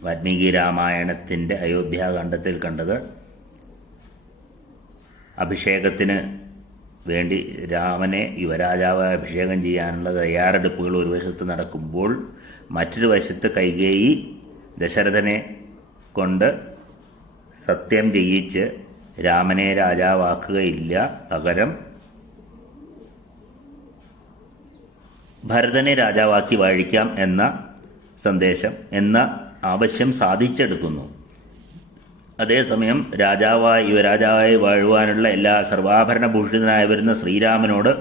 വാൽമീകി രാമായണത്തിൻ്റെ അയോധ്യാകാന്ഡത്തിൽ കണ്ടത് അഭിഷേകത്തിന് വേണ്ടി രാമനെ യുവരാജാവായി അഭിഷേകം ചെയ്യാനുള്ള തയ്യാറെടുപ്പുകൾ ഒരു വശത്ത് നടക്കുമ്പോൾ മറ്റൊരു വശത്ത് കൈകേയി ദശരഥനെ കൊണ്ട് സത്യം ചെയ്യിച്ച് രാമനെ രാജാവാക്കുകയില്ല, പകരം ഭരതനെ രാജാവാക്കി വാഴിക്കാം എന്ന സന്ദേശം, എന്ന ആവശ്യം സാധിച്ചെടുക്കുന്നു. അതേസമയം യുവരാജാവായി വാഴുവാനുള്ള എല്ലാ സർവാഭരണഭൂഷിതനായി വരുന്ന ശ്രീരാമനോട്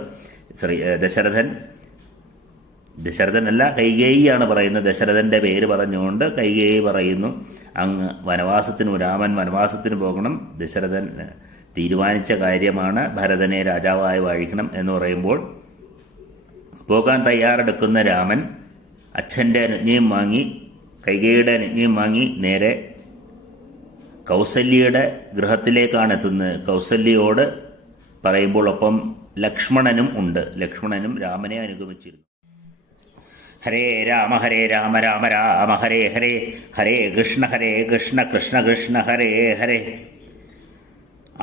ദശരഥനല്ല, കൈകേയിയാണ് പറയുന്നത്. ദശരഥൻ്റെ പേര് പറഞ്ഞുകൊണ്ട് കൈകേയി പറയുന്നു, അങ്ങ് രാമൻ വനവാസത്തിന് പോകണം. ദശരഥൻ തീരുമാനിച്ച കാര്യമാണ് ഭരതനെ രാജാവായി വാഴിക്കണം എന്ന് പറയുമ്പോൾ പോകാൻ തയ്യാറെടുക്കുന്ന രാമൻ അച്ഛൻ്റെ അനുജ്ഞയും വാങ്ങി, കൈകേയിയുടെ അനുജ്ഞയും വാങ്ങി നേരെ കൗസല്യയുടെ ഗൃഹത്തിലേക്കാണ് എത്തുന്നത്. കൗസല്യയോട് പറയുമ്പോൾ ഒപ്പം ലക്ഷ്മണനും ഉണ്ട്. ലക്ഷ്മണനും രാമനെ അനുഗമിച്ചിരുന്നു. ഹരേ രാമ രാമ രാമ ഹരേ ഹരേ, ഹരേ കൃഷ്ണ കൃഷ്ണ കൃഷ്ണ ഹരേ ഹരേ.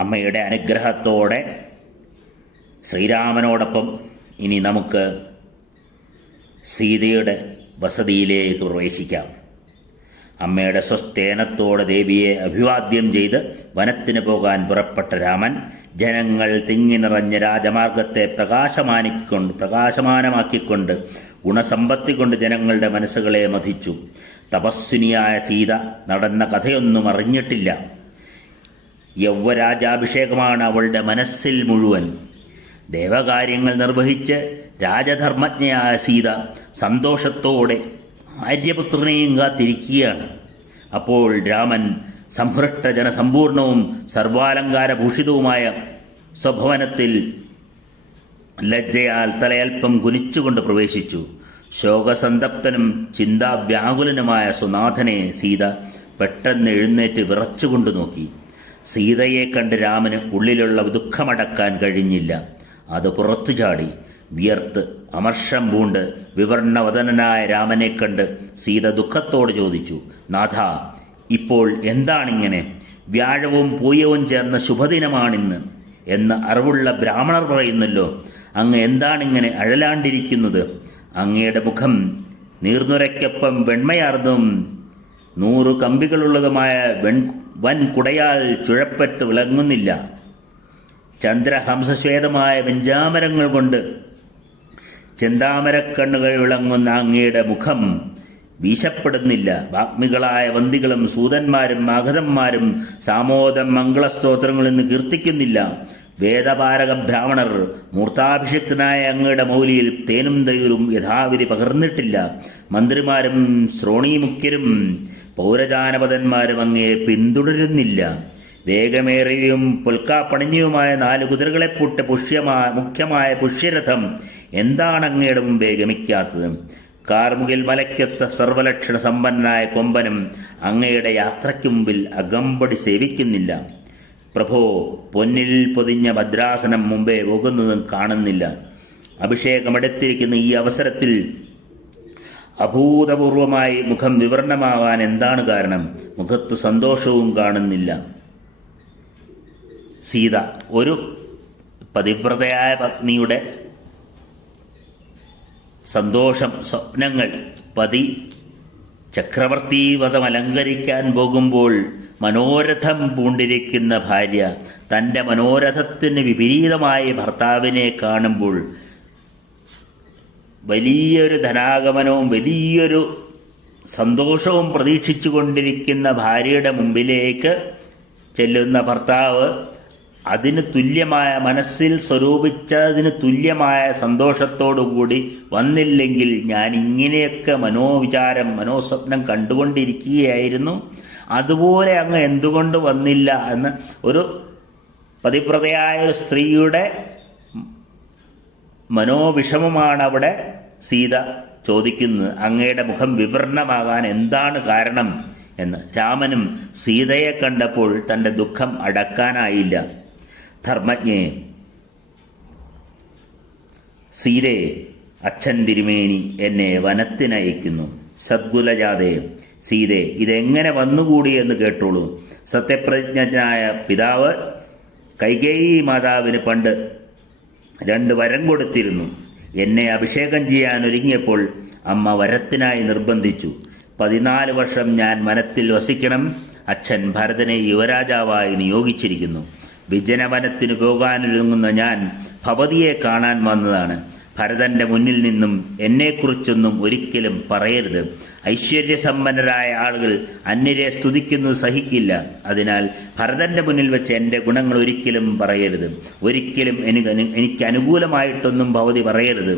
അമ്മയുടെ അനുഗ്രഹത്തോടെ ശ്രീരാമനോടൊപ്പം ഇനി നമുക്ക് സീതയുടെ വസതിയിലേക്ക് പ്രവേശിക്കാം. അമ്മയുടെ സ്വസ്തേനത്തോടെ ദേവിയെ അഭിവാദ്യം ചെയ്ത് വനത്തിന് പോകാൻ പുറപ്പെട്ട രാമൻ ജനങ്ങൾ തിങ്ങി നിറഞ്ഞ രാജമാർഗത്തെ പ്രകാശമാനമാക്കിക്കൊണ്ട് ഗുണസമ്പത്തി കൊണ്ട് ജനങ്ങളുടെ മനസ്സുകളെ മഥിച്ചു. തപസ്വിനിയായ സീത നടന്ന കഥയൊന്നും അറിഞ്ഞിട്ടില്ല. യൗവരാജാഭിഷേകമാണ് അവളുടെ മനസ്സിൽ മുഴുവൻ. ദേവകാര്യങ്ങൾ നിർവഹിച്ച് രാജധർമ്മജ്ഞയായ സീത സന്തോഷത്തോടെ ആര്യപുത്രനെയും കാത്തിരിക്കുകയാണ്. അപ്പോൾ രാമൻ സംഹൃഷ്ട ജനസമ്പൂർണവും സർവാലങ്കാരഭൂഷിതവുമായ സ്വഭവനത്തിൽ ലജ്ജയാൽ തലയൽപ്പം കുനിച്ചുകൊണ്ട് പ്രവേശിച്ചു. ശോകസന്തപ്തനും ചിന്താവ്യാകുലനുമായ സുനാഥനെ സീത പെട്ടെന്ന് എഴുന്നേറ്റ് വിറച്ചുകൊണ്ട് നോക്കി. സീതയെ കണ്ട് രാമന് ഉള്ളിലുള്ള ദുഃഖമടക്കാൻ കഴിഞ്ഞില്ല. അത് പുറത്തു ചാടി. വിയർത്ത് അമർഷം പൂണ്ട് വിവർണവദനായ രാമനെ കണ്ട് സീത ദുഃഖത്തോട് ചോദിച്ചു, നാഥ, ഇപ്പോൾ എന്താണിങ്ങനെ? വ്യാഴവും പൂയവും ചേർന്ന ശുഭദിനമാണിന്ന് എന്ന് അറിവുള്ള ബ്രാഹ്മണർ പറയുന്നല്ലോ. അങ്ങ് എന്താണിങ്ങനെ അഴലാണ്ടിരിക്കുന്നത്? അങ്ങയുടെ മുഖം നീർനുരയ്ക്കൊപ്പം വെണ്മയാർന്നതും 100 കമ്പികളുള്ളതുമായ വൻ കുടയാൽ ചുഴപ്പെട്ട് വിളങ്ങുന്നില്ല. ചന്ദ്രഹംസശ്വേതമായ വെഞ്ചാമരങ്ങൾ കൊണ്ട് ചെന്താമരക്കണ്ണുകൾ വിളങ്ങുന്ന അങ്ങയുടെ മുഖം വീശപ്പെടുന്നില്ല. വാഗ്മികളായ വന്ദികളും സൂതന്മാരും മാഗധന്മാരും സാമോദം മംഗളസ്തോത്രങ്ങൾ എന്ന് കീർത്തിക്കുന്നില്ല. വേദപാരക ബ്രാഹ്മണർ മൂർത്താഭിഷിക്തനായ അങ്ങയുടെ മൗലിയിൽ തേനും തൈരും യഥാവിധി പകർന്നിട്ടില്ല. മന്ത്രിമാരും ശ്രോണീമുഖ്യരും പൗരജാനപദന്മാരും അങ്ങയെ പിന്തുടരുന്നില്ല. വേഗമേറിയയും പുൽക്കാപ്പണിഞ്ഞുമായ 4 കുതിരകളെ പൂട്ട മുഖ്യമായ പുഷ്യരഥം എന്താണ് അങ്ങയുടെ മുമ്പേ ഗമിക്കാത്തത്? കാർമുകിൽ മലയ്ക്കൊത്ത സർവലക്ഷണ സമ്പന്നനായ കൊമ്പനും അങ്ങയുടെ യാത്രയ്ക്ക് മുമ്പിൽ അകമ്പടി സേവിക്കുന്നില്ല. പ്രഭോ, പൊന്നിൽ പൊതിഞ്ഞ ഭദ്രാസനം മുമ്പേ പോകുന്നതും കാണുന്നില്ല. അഭിഷേകമെടുത്തിരിക്കുന്ന ഈ അവസരത്തിൽ അഭൂതപൂർവമായി മുഖം വിവരണമാവാൻ എന്താണ് കാരണം? മുഖത്ത് സന്തോഷവും കാണുന്നില്ല. സീത, ഒരു പതിവ്രതയായ പത്നിയുടെ സന്തോഷം, സ്വപ്നങ്ങൾ. പതി ചക്രവർത്തിവധം അലങ്കരിക്കാൻ പോകുമ്പോൾ മനോരഥം പൂണ്ടിരിക്കുന്ന ഭാര്യ തൻ്റെ മനോരഥത്തിന് വിപരീതമായി ഭർത്താവിനെ കാണുമ്പോൾ വലിയൊരു ധനാഗമനവും വലിയൊരു സന്തോഷവും പ്രതീക്ഷിച്ചു കൊണ്ടിരിക്കുന്ന ഭാര്യയുടെ മുമ്പിലേക്ക് ചെല്ലുന്ന ഭർത്താവ് അതിന് തുല്യമായ, മനസ്സിൽ സ്വരൂപിച്ചതിന് തുല്യമായ സന്തോഷത്തോടുകൂടി വന്നില്ലെങ്കിൽ ഞാൻ ഇങ്ങനെയൊക്കെ മനോവിചാരം, മനോസ്വപ്നം കണ്ടുകൊണ്ടിരിക്കുകയായിരുന്നു, അതുപോലെ അങ്ങ് എന്തുകൊണ്ട് വന്നില്ല എന്ന് ഒരു പതിവ്രതയായ സ്ത്രീയുടെ മനോവിഷമമാണ് അവിടെ സീത ചോദിക്കുന്നത്. അങ്ങയുടെ മുഖം വിവരണമാകാൻ എന്താണ് കാരണം എന്ന്. രാമനും സീതയെ കണ്ടപ്പോൾ തൻ്റെ ദുഃഖം അടക്കാനായില്ല. ധർമ്മജ്ഞേ, സീതേ, അച്ഛൻ തിരുമേനി എന്നെ വനത്തിനയക്കുന്നു. സദ്ഗുലജാതേ, സീതേ, ഇതെങ്ങനെ വന്നുകൂടി എന്ന് കേട്ടോളൂ. സത്യപ്രതിജ്ഞനായ പിതാവ് കൈകേയി മാതാവിന് പണ്ട് 2 വരം കൊടുത്തിരുന്നു. എന്നെ അഭിഷേകം ചെയ്യാൻ ഒരുങ്ങിയപ്പോൾ അമ്മ വരത്തിനായി നിർബന്ധിച്ചു. 14 വർഷം ഞാൻ വനത്തിൽ വസിക്കണം. അച്ഛൻ ഭരതനെ യുവരാജാവായി നിയോഗിച്ചിരിക്കുന്നു. വിജനവനത്തിന് പോകാനൊരുങ്ങുന്ന ഞാൻ ഭവതിയെ കാണാൻ വന്നതാണ്. ഭരതന്റെ മുന്നിൽ നിന്നും എന്നെക്കുറിച്ചൊന്നും ഒരിക്കലും പറയരുത്. ഐശ്വര്യസമ്പന്നരായ ആളുകൾ അന്യരെ സ്തുതിക്കുന്നത് സഹിക്കില്ല. അതിനാൽ ഭരതന്റെ മുന്നിൽ വെച്ച് എൻ്റെ ഗുണങ്ങൾ ഒരിക്കലും പറയരുത്. ഒരിക്കലും എനിക്ക് അനുകൂലമായിട്ടൊന്നും ഭവതി പറയരുത്.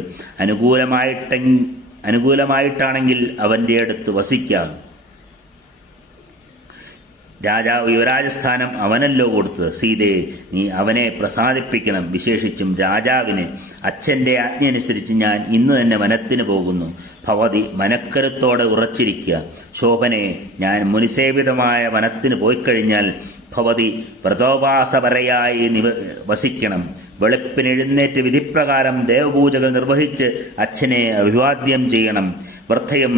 അനുകൂലമായിട്ടാണെങ്കിൽ അവൻ്റെ അടുത്ത് വസിക്കാം. രാജാവ് യുവരാജസ്ഥാനം അവനല്ലോ കൊടുത്തത്. സീതയെ, നീ അവനെ പ്രസാദിപ്പിക്കണം. വിശേഷിച്ചും രാജാവിന്. അച്ഛൻ്റെ ആജ്ഞയനുസരിച്ച് ഞാൻ ഇന്ന് തന്നെ വനത്തിന് പോകുന്നു. ഭവതി മനക്കരുത്തോടെ ഉറച്ചിരിക്കുക. ശോഭനെ, ഞാൻ മുനിസേവിതമായ വനത്തിന് പോയിക്കഴിഞ്ഞാൽ ഭവതി വ്രതോപാസപരയായി വസിക്കണം. വെളുപ്പിനെഴുന്നേറ്റ് വിധിപ്രകാരം ദേവപൂജകൾ നിർവഹിച്ച് അച്ഛനെ അഭിവാദ്യം ചെയ്യണം. വൃദ്ധയും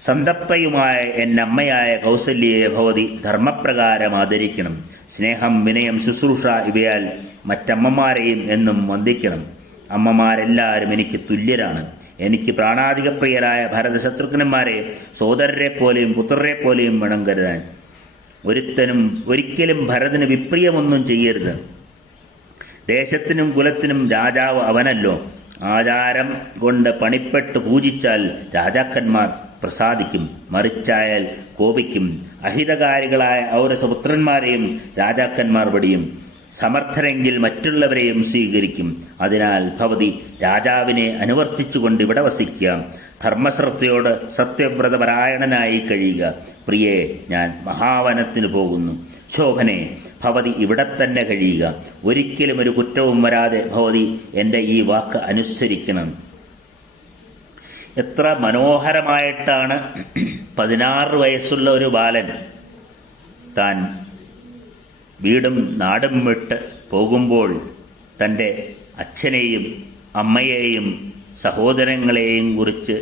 സന്തപ്തയുമായ എന്നമ്മയായ കൗസല്യയെ ഭവതി ധർമ്മപ്രകാരം ആദരിക്കണം. സ്നേഹം, വിനയം, ശുശ്രൂഷ ഇവയാൽ മറ്റമ്മമാരെയും എന്നും വന്ദിക്കണം. അമ്മമാരെല്ലാവരും എനിക്ക് തുല്യരാണ്. എനിക്ക് പ്രാണാധികപ്രിയരായ ഭരതശത്രുഘ്നന്മാരെ സോദരരെ പോലെയും പുത്രരെ പോലെയും വേണം കരുതാൻ. ഒരിക്കലും ഭരതന് വിപ്രിയമൊന്നും ചെയ്യരുത്. ദേശത്തിനും കുലത്തിനും രാജാവ് അവനല്ലോ. ആചാരം കൊണ്ട് പണിപ്പെട്ട് പൂജിച്ചാൽ രാജാക്കന്മാർ പ്രസാദിക്കും, മറിച്ചായാൽ കോപിക്കും. അഹിതകാരികളായ ഔരസപുത്രന്മാരെയും രാജാക്കന്മാർ വെടിയും. സമർത്ഥരെങ്കിൽ മറ്റുള്ളവരെയും സ്വീകരിക്കും. അതിനാൽ ഭവതി രാജാവിനെ അനുവർത്തിച്ചുകൊണ്ട് ഇവിടെ വസിക്കുക. ധർമ്മശ്രദ്ധയോട് സത്യവ്രതപരായണനായി കഴിയുക. പ്രിയേ, ഞാൻ മഹാവനത്തിന് പോകുന്നു. ശോഭനെ, ഭവതി ഇവിടെ തന്നെ കഴിയുക. ഒരിക്കലും ഒരു കുറ്റവും വരാതെ ഭവതി എൻ്റെ ഈ വാക്ക് അനുസരിക്കണം. എത്ര മനോഹരമായിട്ടാണ് 16 വയസ്സുള്ള ഒരു ബാലൻ താൻ വീടും നാടും വിട്ട് പോകുമ്പോൾ തൻ്റെ അച്ഛനെയും അമ്മയെയും സഹോദരങ്ങളെയും കുറിച്ച്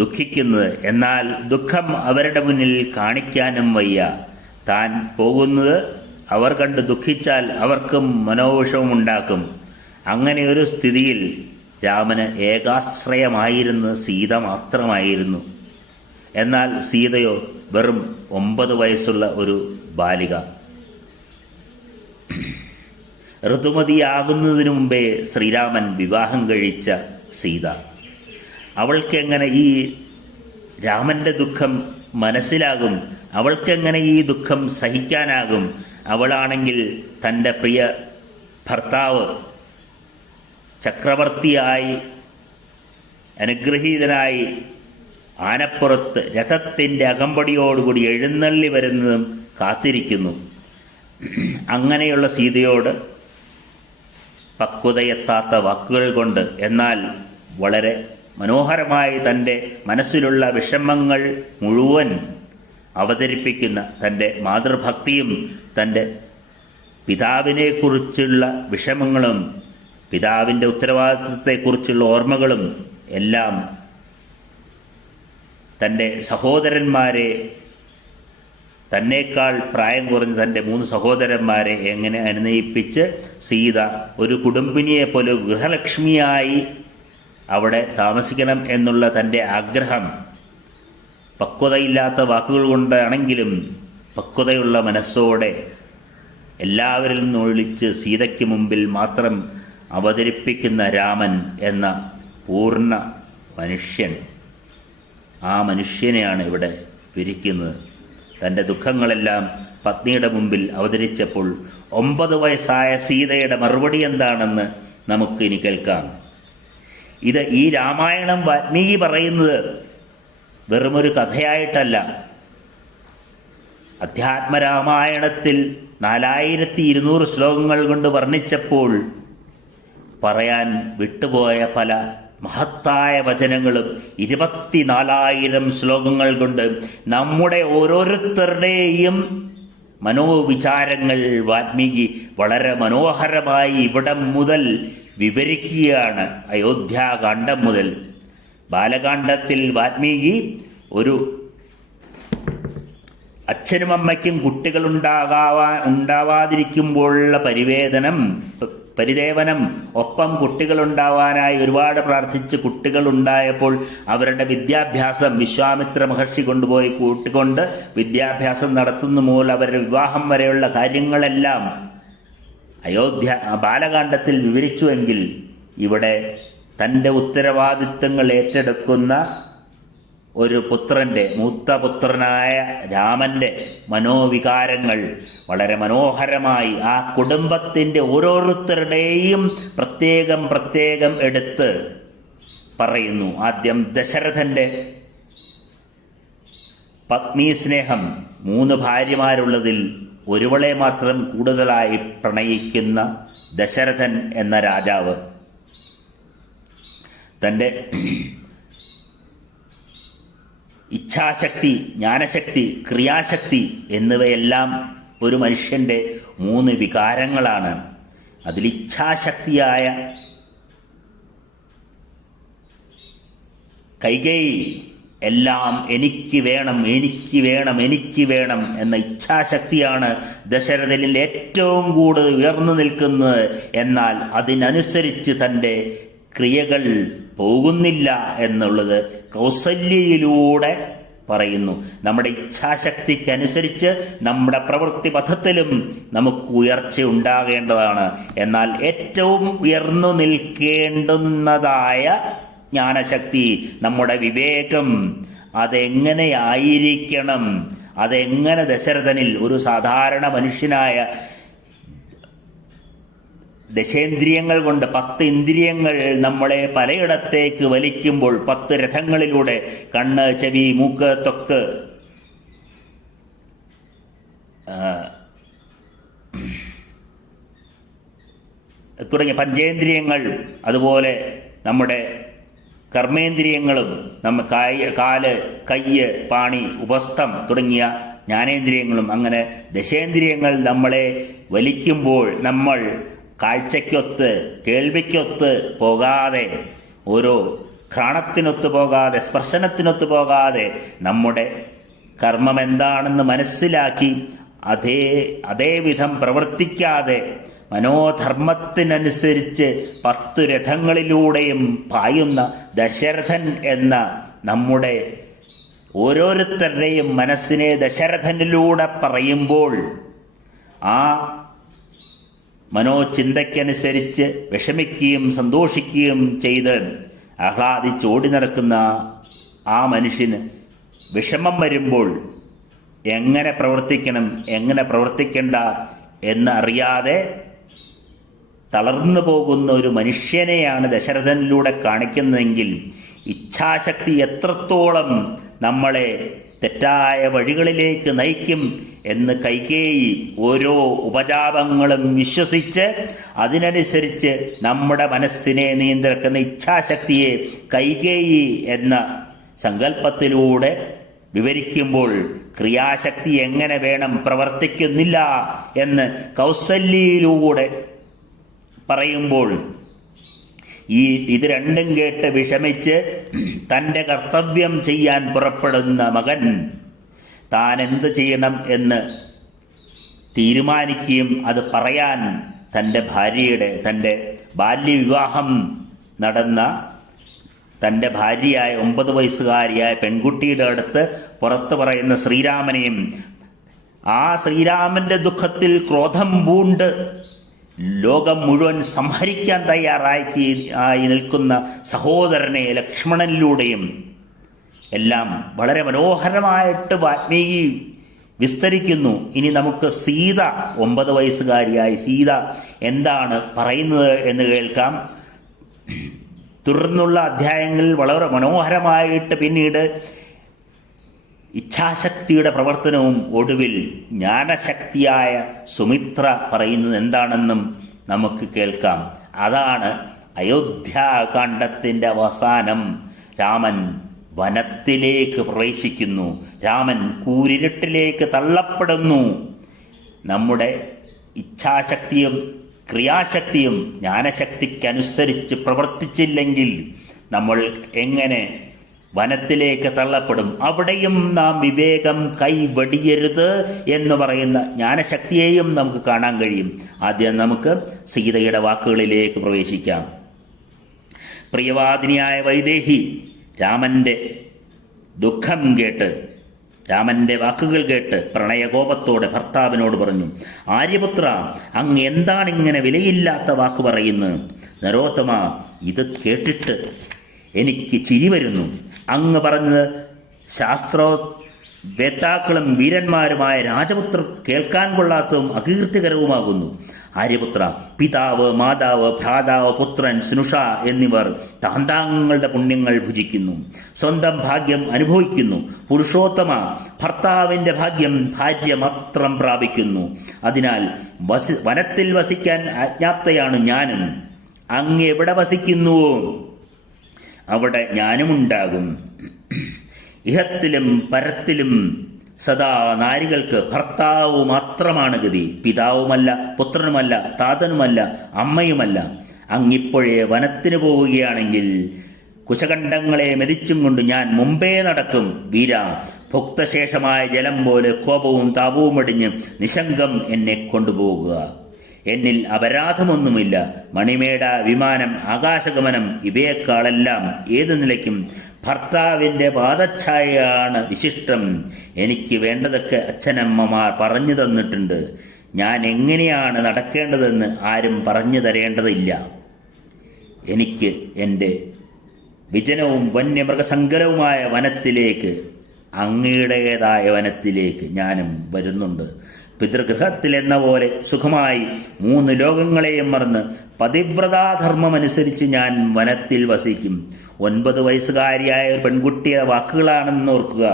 ദുഃഖിക്കുന്നത്. എന്നാൽ ദുഃഖം അവരുടെ മുന്നിൽ കാണിക്കാനും വയ്യ. താൻ പോകുന്നത് അവർ കണ്ട് ദുഃഖിച്ചാൽ അവർക്കും മനോവിഷമുണ്ടാക്കും. അങ്ങനെയൊരു സ്ഥിതിയിൽ രാമന് ഏകാശ്രയമായിരുന്ന സീത മാത്രമായിരുന്നു. എന്നാൽ സീതയോ വെറും 9 വയസ്സുള്ള ഒരു ബാലിക. ഋതുമതിയാകുന്നതിനു മുമ്പേ ശ്രീരാമൻ വിവാഹം കഴിച്ച സീത. അവൾക്കെങ്ങനെ ഈ രാമന്റെ ദുഃഖം മനസ്സിലാകും? അവൾക്കെങ്ങനെ ഈ ദുഃഖം സഹിക്കാനാകും? അവളാണെങ്കിൽ തൻ്റെ പ്രിയ ഭർത്താവ് ചക്രവർത്തിയായി അനുഗ്രഹീതനായി ആനപ്പുറത്ത് രഥത്തിൻ്റെ അകമ്പടിയോടുകൂടി എഴുന്നള്ളി വരുന്നതും കാത്തിരിക്കുന്നു. അങ്ങനെയുള്ള സീതയോട് പക്വതയെത്താത്ത വാക്കുകൾ കൊണ്ട്, എന്നാൽ വളരെ മനോഹരമായി തൻ്റെ മനസ്സിലുള്ള വിഷമങ്ങൾ മുഴുവൻ അവതരിപ്പിക്കുന്ന തൻ്റെ മാതൃഭക്തിയും തൻ്റെ പിതാവിനെക്കുറിച്ചുള്ള വിഷമങ്ങളും പിതാവിൻ്റെ ഉത്തരവാദിത്വത്തെക്കുറിച്ചുള്ള ഓർമ്മകളും എല്ലാം തൻ്റെ സഹോദരന്മാരെ, തന്നേക്കാൾ പ്രായം കുറഞ്ഞ തൻ്റെ 3 സഹോദരന്മാരെ എങ്ങനെ അനുനയിപ്പിച്ച് സീത ഒരു കുടുംബിനിയെ പോലെ ഗൃഹലക്ഷ്മിയായി അവിടെ താമസിക്കണം എന്നുള്ള തൻ്റെ ആഗ്രഹം പക്വതയില്ലാത്ത വാക്കുകൾ കൊണ്ടാണെങ്കിലും പക്വതയുള്ള മനസ്സോടെ എല്ലാവരിൽ നിന്നും ഒഴിച്ച് സീതയ്ക്ക് മുമ്പിൽ മാത്രം അവതരിപ്പിക്കുന്ന രാമൻ എന്ന പൂർണ്ണ മനുഷ്യൻ, ആ മനുഷ്യനെയാണ് ഇവിടെ വിരിക്കുന്നത്. തൻ്റെ ദുഃഖങ്ങളെല്ലാം പത്നിയുടെ മുമ്പിൽ അവതരിച്ചപ്പോൾ 9 വയസ്സായ സീതയുടെ മറുപടി എന്താണെന്ന് നമുക്ക് ഇനി കേൾക്കാം. ഈ രാമായണം വാൽമീകി പറയുന്നത് വെറുമൊരു കഥയായിട്ടല്ല. അധ്യാത്മരാമായണത്തിൽ 4200 ശ്ലോകങ്ങൾ കൊണ്ട് വർണ്ണിച്ചപ്പോൾ പറയാൻ വിട്ടുപോയ പല മഹത്തായ വചനങ്ങളും 24,000 ശ്ലോകങ്ങൾ കൊണ്ട് നമ്മുടെ ഓരോരുത്തരുടെയും മനോവിചാരങ്ങൾ വാൽമീകി വളരെ മനോഹരമായി ഇവിടം മുതൽ വിവരിക്കുകയാണ്. അയോധ്യാകാന്ഡം മുതൽ. ബാലകാന്ഡത്തിൽ വാൽമീകി ഒരു അച്ഛനും അമ്മയ്ക്കും കുട്ടികൾ ഉണ്ടാവാതിരിക്കുമ്പോഴുള്ള പരിദേവനം, ഒപ്പം കുട്ടികളുണ്ടാവാനായി ഒരുപാട് പ്രാർത്ഥിച്ച് കുട്ടികളുണ്ടായപ്പോൾ അവരുടെ വിദ്യാഭ്യാസം വിശ്വാമിത്ര മഹർഷി കൊണ്ടുപോയി കൂട്ടിക്കൊണ്ട് വിദ്യാഭ്യാസം നടത്തുന്ന മൂലം അവരുടെ വിവാഹം വരെയുള്ള കാര്യങ്ങളെല്ലാം ബാലകാണ്ഡത്തിൽ വിവരിച്ചുവെങ്കിൽ ഇവിടെ തൻ്റെ ഉത്തരവാദിത്തങ്ങൾ ഏറ്റെടുക്കുന്ന ഒരു പുത്രൻ്റെ, മൂത്ത പുത്രനായ രാമൻ്റെ മനോവികാരങ്ങൾ വളരെ മനോഹരമായി ആ കുടുംബത്തിൻ്റെ ഓരോരുത്തരുടെയും പ്രത്യേകം എടുത്ത് പറയുന്നു. ആദ്യം ദശരഥൻ്റെ പത്നി സ്നേഹം. 3 ഭാര്യമാരുള്ളതിൽ ഒരുവളെ മാത്രം കൂടുതലായി പ്രണയിക്കുന്ന ദശരഥൻ എന്ന രാജാവ് തൻ്റെ ഇച്ഛാശക്തി, ജ്ഞാനശക്തി, ക്രിയാശക്തി എന്നിവയെല്ലാം ഒരു മനുഷ്യൻ്റെ 3 വികാരങ്ങളാണ്. അതിൽ ഇച്ഛാശക്തിയായ കൈകേയി എല്ലാം എനിക്ക് വേണം എന്ന ഇച്ഛാശക്തിയാണ് ദശരഥനിൽ ഏറ്റവും കൂടുതൽ ഉയർന്നു നിൽക്കുന്നത്. എന്നാൽ അതിനനുസരിച്ച് തൻ്റെ ക്രിയകൾ പോകുന്നില്ല എന്നുള്ളത് കൗസല്യയിലൂടെ പറയുന്നു. നമ്മുടെ ഇച്ഛാശക്തിക്കനുസരിച്ച് നമ്മുടെ പ്രവൃത്തി പഥത്തിലും നമുക്ക് ഉയർച്ച ഉണ്ടാകേണ്ടതാണ്. എന്നാൽ ഏറ്റവും ഉയർന്നു നിൽക്കേണ്ടുന്നതായ ജ്ഞാനശക്തി, നമ്മുടെ വിവേകം, അതെങ്ങനെയായിരിക്കണം, അതെങ്ങനെ ദശരഥനിൽ ഒരു സാധാരണ മനുഷ്യനായ ദശേന്ദ്രിയങ്ങൾ കൊണ്ട് 10 ഇന്ദ്രിയങ്ങൾ നമ്മളെ പലയിടത്തേക്ക് വലിക്കുമ്പോൾ 10 രഥങ്ങളിലൂടെ കണ്ണ്, ചെവി, മൂക്ക്, ത്വക്ക് തുടങ്ങിയ പഞ്ചേന്ദ്രിയങ്ങൾ, അതുപോലെ നമ്മുടെ കർമ്മേന്ദ്രിയങ്ങളും, കാല്, കയ്യ്, പാണി, ഉപസ്ഥം തുടങ്ങിയ ജ്ഞാനേന്ദ്രിയങ്ങളും, അങ്ങനെ ദശേന്ദ്രിയങ്ങൾ നമ്മളെ വലിക്കുമ്പോൾ നമ്മൾ കാഴ്ചയ്ക്കൊത്ത്, കേൾവിക്കൊത്ത് പോകാതെ, ഓരോ ഘ്രാണത്തിനൊത്തു പോകാതെ, സ്പർശനത്തിനൊത്തു പോകാതെ നമ്മുടെ കർമ്മം എന്താണെന്ന് മനസ്സിലാക്കി അതേ വിധം പ്രവർത്തിക്കാതെ മനോധർമ്മത്തിനനുസരിച്ച് 10 രഥങ്ങളിലൂടെയും പായുന്ന ദശരഥൻ എന്ന നമ്മുടെ ഓരോരുത്തരുടെയും മനസ്സിനെ ദശരഥനിലൂടെ പറയുമ്പോൾ ആ മനോചിന്തയ്ക്കനുസരിച്ച് വിഷമിക്കുകയും സന്തോഷിക്കുകയും ചെയ്ത് ആഹ്ലാദിച്ചോടി നടക്കുന്ന ആ മനുഷ്യന് വിഷമം വരുമ്പോൾ എങ്ങനെ പ്രവർത്തിക്കണം, എങ്ങനെ പ്രവർത്തിക്കേണ്ട എന്നറിയാതെ തളർന്നു പോകുന്ന ഒരു മനുഷ്യനെയാണ് ദശരഥനിലൂടെ കാണിക്കുന്നതെങ്കിൽ ഇച്ഛാശക്തി എത്രത്തോളം നമ്മളെ തെറ്റായ വഴികളിലേക്ക് നയിക്കും എന്ന് കൈകേയി ഓരോ ഉപജാപങ്ങളും വിശ്വസിച്ച് അതിനനുസരിച്ച് നമ്മുടെ മനസ്സിനെ നിയന്ത്രിക്കുന്ന ഇച്ഛാശക്തിയെ കൈകേയി എന്ന സങ്കല്പത്തിലൂടെ വിവരിക്കുമ്പോൾ ക്രിയാശക്തി എങ്ങനെ വേണം പ്രവർത്തിക്കുന്നില്ല എന്ന് കൗസല്യയിലൂടെ പറയുമ്പോൾ ഇത് രണ്ടും കേട്ട് വിഷമിച്ച് തൻ്റെ കർത്തവ്യം ചെയ്യാൻ പുറപ്പെടുന്ന മകൻ താൻ എന്ത് ചെയ്യണം എന്ന് തീരുമാനിക്കുകയും അത് പറയാൻ തൻ്റെ ബാല്യവിവാഹം നടന്ന തൻ്റെ ഭാര്യയായ 9 വയസ്സുകാരിയായ പെൺകുട്ടിയുടെ അടുത്ത് പുറത്തു പറയുന്ന ശ്രീരാമനെയും ആ ശ്രീരാമന്റെ ദുഃഖത്തിൽ ക്രോധം പൂണ്ട് ലോകം മുഴുവൻ സംഹരിക്കാൻ തയ്യാറായി നിൽക്കുന്ന സഹോദരനെ ലക്ഷ്മണനിലൂടെയും എല്ലാം വളരെ മനോഹരമായിട്ട് വാൽമീകി വിസ്തരിക്കുന്നു. ഇനി നമുക്ക് സീത 9 വയസ്സുകാരിയായി സീത എന്താണ് പറയുന്നത് എന്ന് കേൾക്കാം. തുടർന്നുള്ള അധ്യായങ്ങളിൽ വളരെ മനോഹരമായിട്ട് പിന്നീട് ഇച്ഛാശക്തിയുടെ പ്രവർത്തനവും ഒടുവിൽ ജ്ഞാനശക്തിയായ സുമിത്ര പറയുന്നത് എന്താണെന്നും നമുക്ക് കേൾക്കാം. അതാണ് അയോധ്യാകാന്ഡത്തിൻ്റെ അവസാനം. രാമൻ വനത്തിലേക്ക് പ്രവേശിക്കുന്നു, രാമൻ കൂരിരുട്ടിലേക്ക് തള്ളപ്പെടുന്നു. നമ്മുടെ ഇച്ഛാശക്തിയും ക്രിയാശക്തിയും ജ്ഞാനശക്തിക്കനുസരിച്ച് പ്രവർത്തിച്ചില്ലെങ്കിൽ നമ്മൾ എങ്ങനെ വനത്തിലേക്ക് തള്ളപ്പെടും. അവിടെയും നാം വിവേകം കൈവടിയരുത് എന്ന് പറയുന്ന ജ്ഞാനശക്തിയെയും നമുക്ക് കാണാൻ കഴിയും. ആദ്യം നമുക്ക് സീതയുടെ വാക്കുകളിലേക്ക് പ്രവേശിക്കാം. പ്രിയവാദിനിയായ വൈദേഹി രാമന്റെ ദുഃഖം കേട്ട്, രാമന്റെ വാക്കുകൾ കേട്ട് പ്രണയകോപത്തോടെ ഭർത്താവിനോട് പറഞ്ഞു, ആര്യപുത്ര, അങ്ങ് എന്താണിങ്ങനെ വിലയില്ലാത്ത വാക്ക് പറയുന്നത്? നരോത്തമ, ഇത് കേട്ടിട്ട് എനിക്ക് ചിരി വരുന്നു. അങ്ങ് പറഞ്ഞത് ശാസ്ത്രവേത്താക്കളും വീരന്മാരുമായ രാജപുത്രർ കേൾക്കാൻ കൊള്ളാത്തതും അകീർത്തികരവുമാകുന്നു. ആര്യപുത്ര, പിതാവ്, മാതാവ്, ഭ്രാതാവ്, പുത്രൻ, സ്നുഷ എന്നിവർ താന്താങ്ങളുടെ പുണ്യങ്ങൾ ഭുജിക്കുന്നു, സ്വന്തം ഭാഗ്യം അനുഭവിക്കുന്നു. പുരുഷോത്തമ, ഭർത്താവിന്റെ ഭാഗ്യം ഭാര്യ മാത്രം പ്രാപിക്കുന്നു. അതിനാൽ വനത്തിൽ വസിക്കാൻ ആജ്ഞാപ്തയാണ് ഞാനും. അങ്ങ് എവിടെ വസിക്കുന്നുവോ അവിടെ ഞാനുമുണ്ടാകും. ഇഹത്തിലും പരത്തിലും സദാ നാരികൾക്ക് ഭർത്താവ് മാത്രമാണ് ഗതി. പിതാവുമല്ല, പുത്രനുമല്ല, താതനുമല്ല, അമ്മയുമല്ല. അങ്ങിപ്പോഴേ വനത്തിന് പോവുകയാണെങ്കിൽ കുശകണ്ഠങ്ങളെ മെതിച്ചും കൊണ്ട് ഞാൻ മുമ്പേ നടക്കും. വീര, ഭുക്തശേഷമായ ജലം പോലെ കോപവും താപവും അടിഞ്ഞ് നിശങ്കം എന്നെ കൊണ്ടുപോകുക. എന്നിൽ അപരാധമൊന്നുമില്ല. മണിമേട, വിമാനം, ആകാശഗമനം ഇവയെക്കാളെല്ലാം ഏത് നിലയ്ക്കും ഭർത്താവിൻ്റെ പാദഛായയാണ് വിശിഷ്ടം. എനിക്ക് വേണ്ടതൊക്കെ അച്ഛനമ്മമാർ പറഞ്ഞു തന്നിട്ടുണ്ട്. ഞാൻ എങ്ങനെയാണ് നടക്കേണ്ടതെന്ന് ആരും പറഞ്ഞു തരേണ്ടതില്ല. എനിക്ക് എൻ്റെ വിജനവും വന്യമൃഗസങ്കരവുമായ വനത്തിലേക്ക്, അങ്ങയുടേതായ വനത്തിലേക്ക് ഞാനും വരുന്നുണ്ട്. പിതൃഗൃഹത്തിലെന്ന പോലെ സുഖമായി 3 ലോകങ്ങളെയും മറന്ന് പതിവ്രതാധർമ്മമനുസരിച്ച് ഞാൻ വനത്തിൽ വസിക്കും. 9 വയസ്സുകാരിയായ ഒരു പെൺകുട്ടിയുടെ വാക്കുകളാണെന്ന് ഓർക്കുക.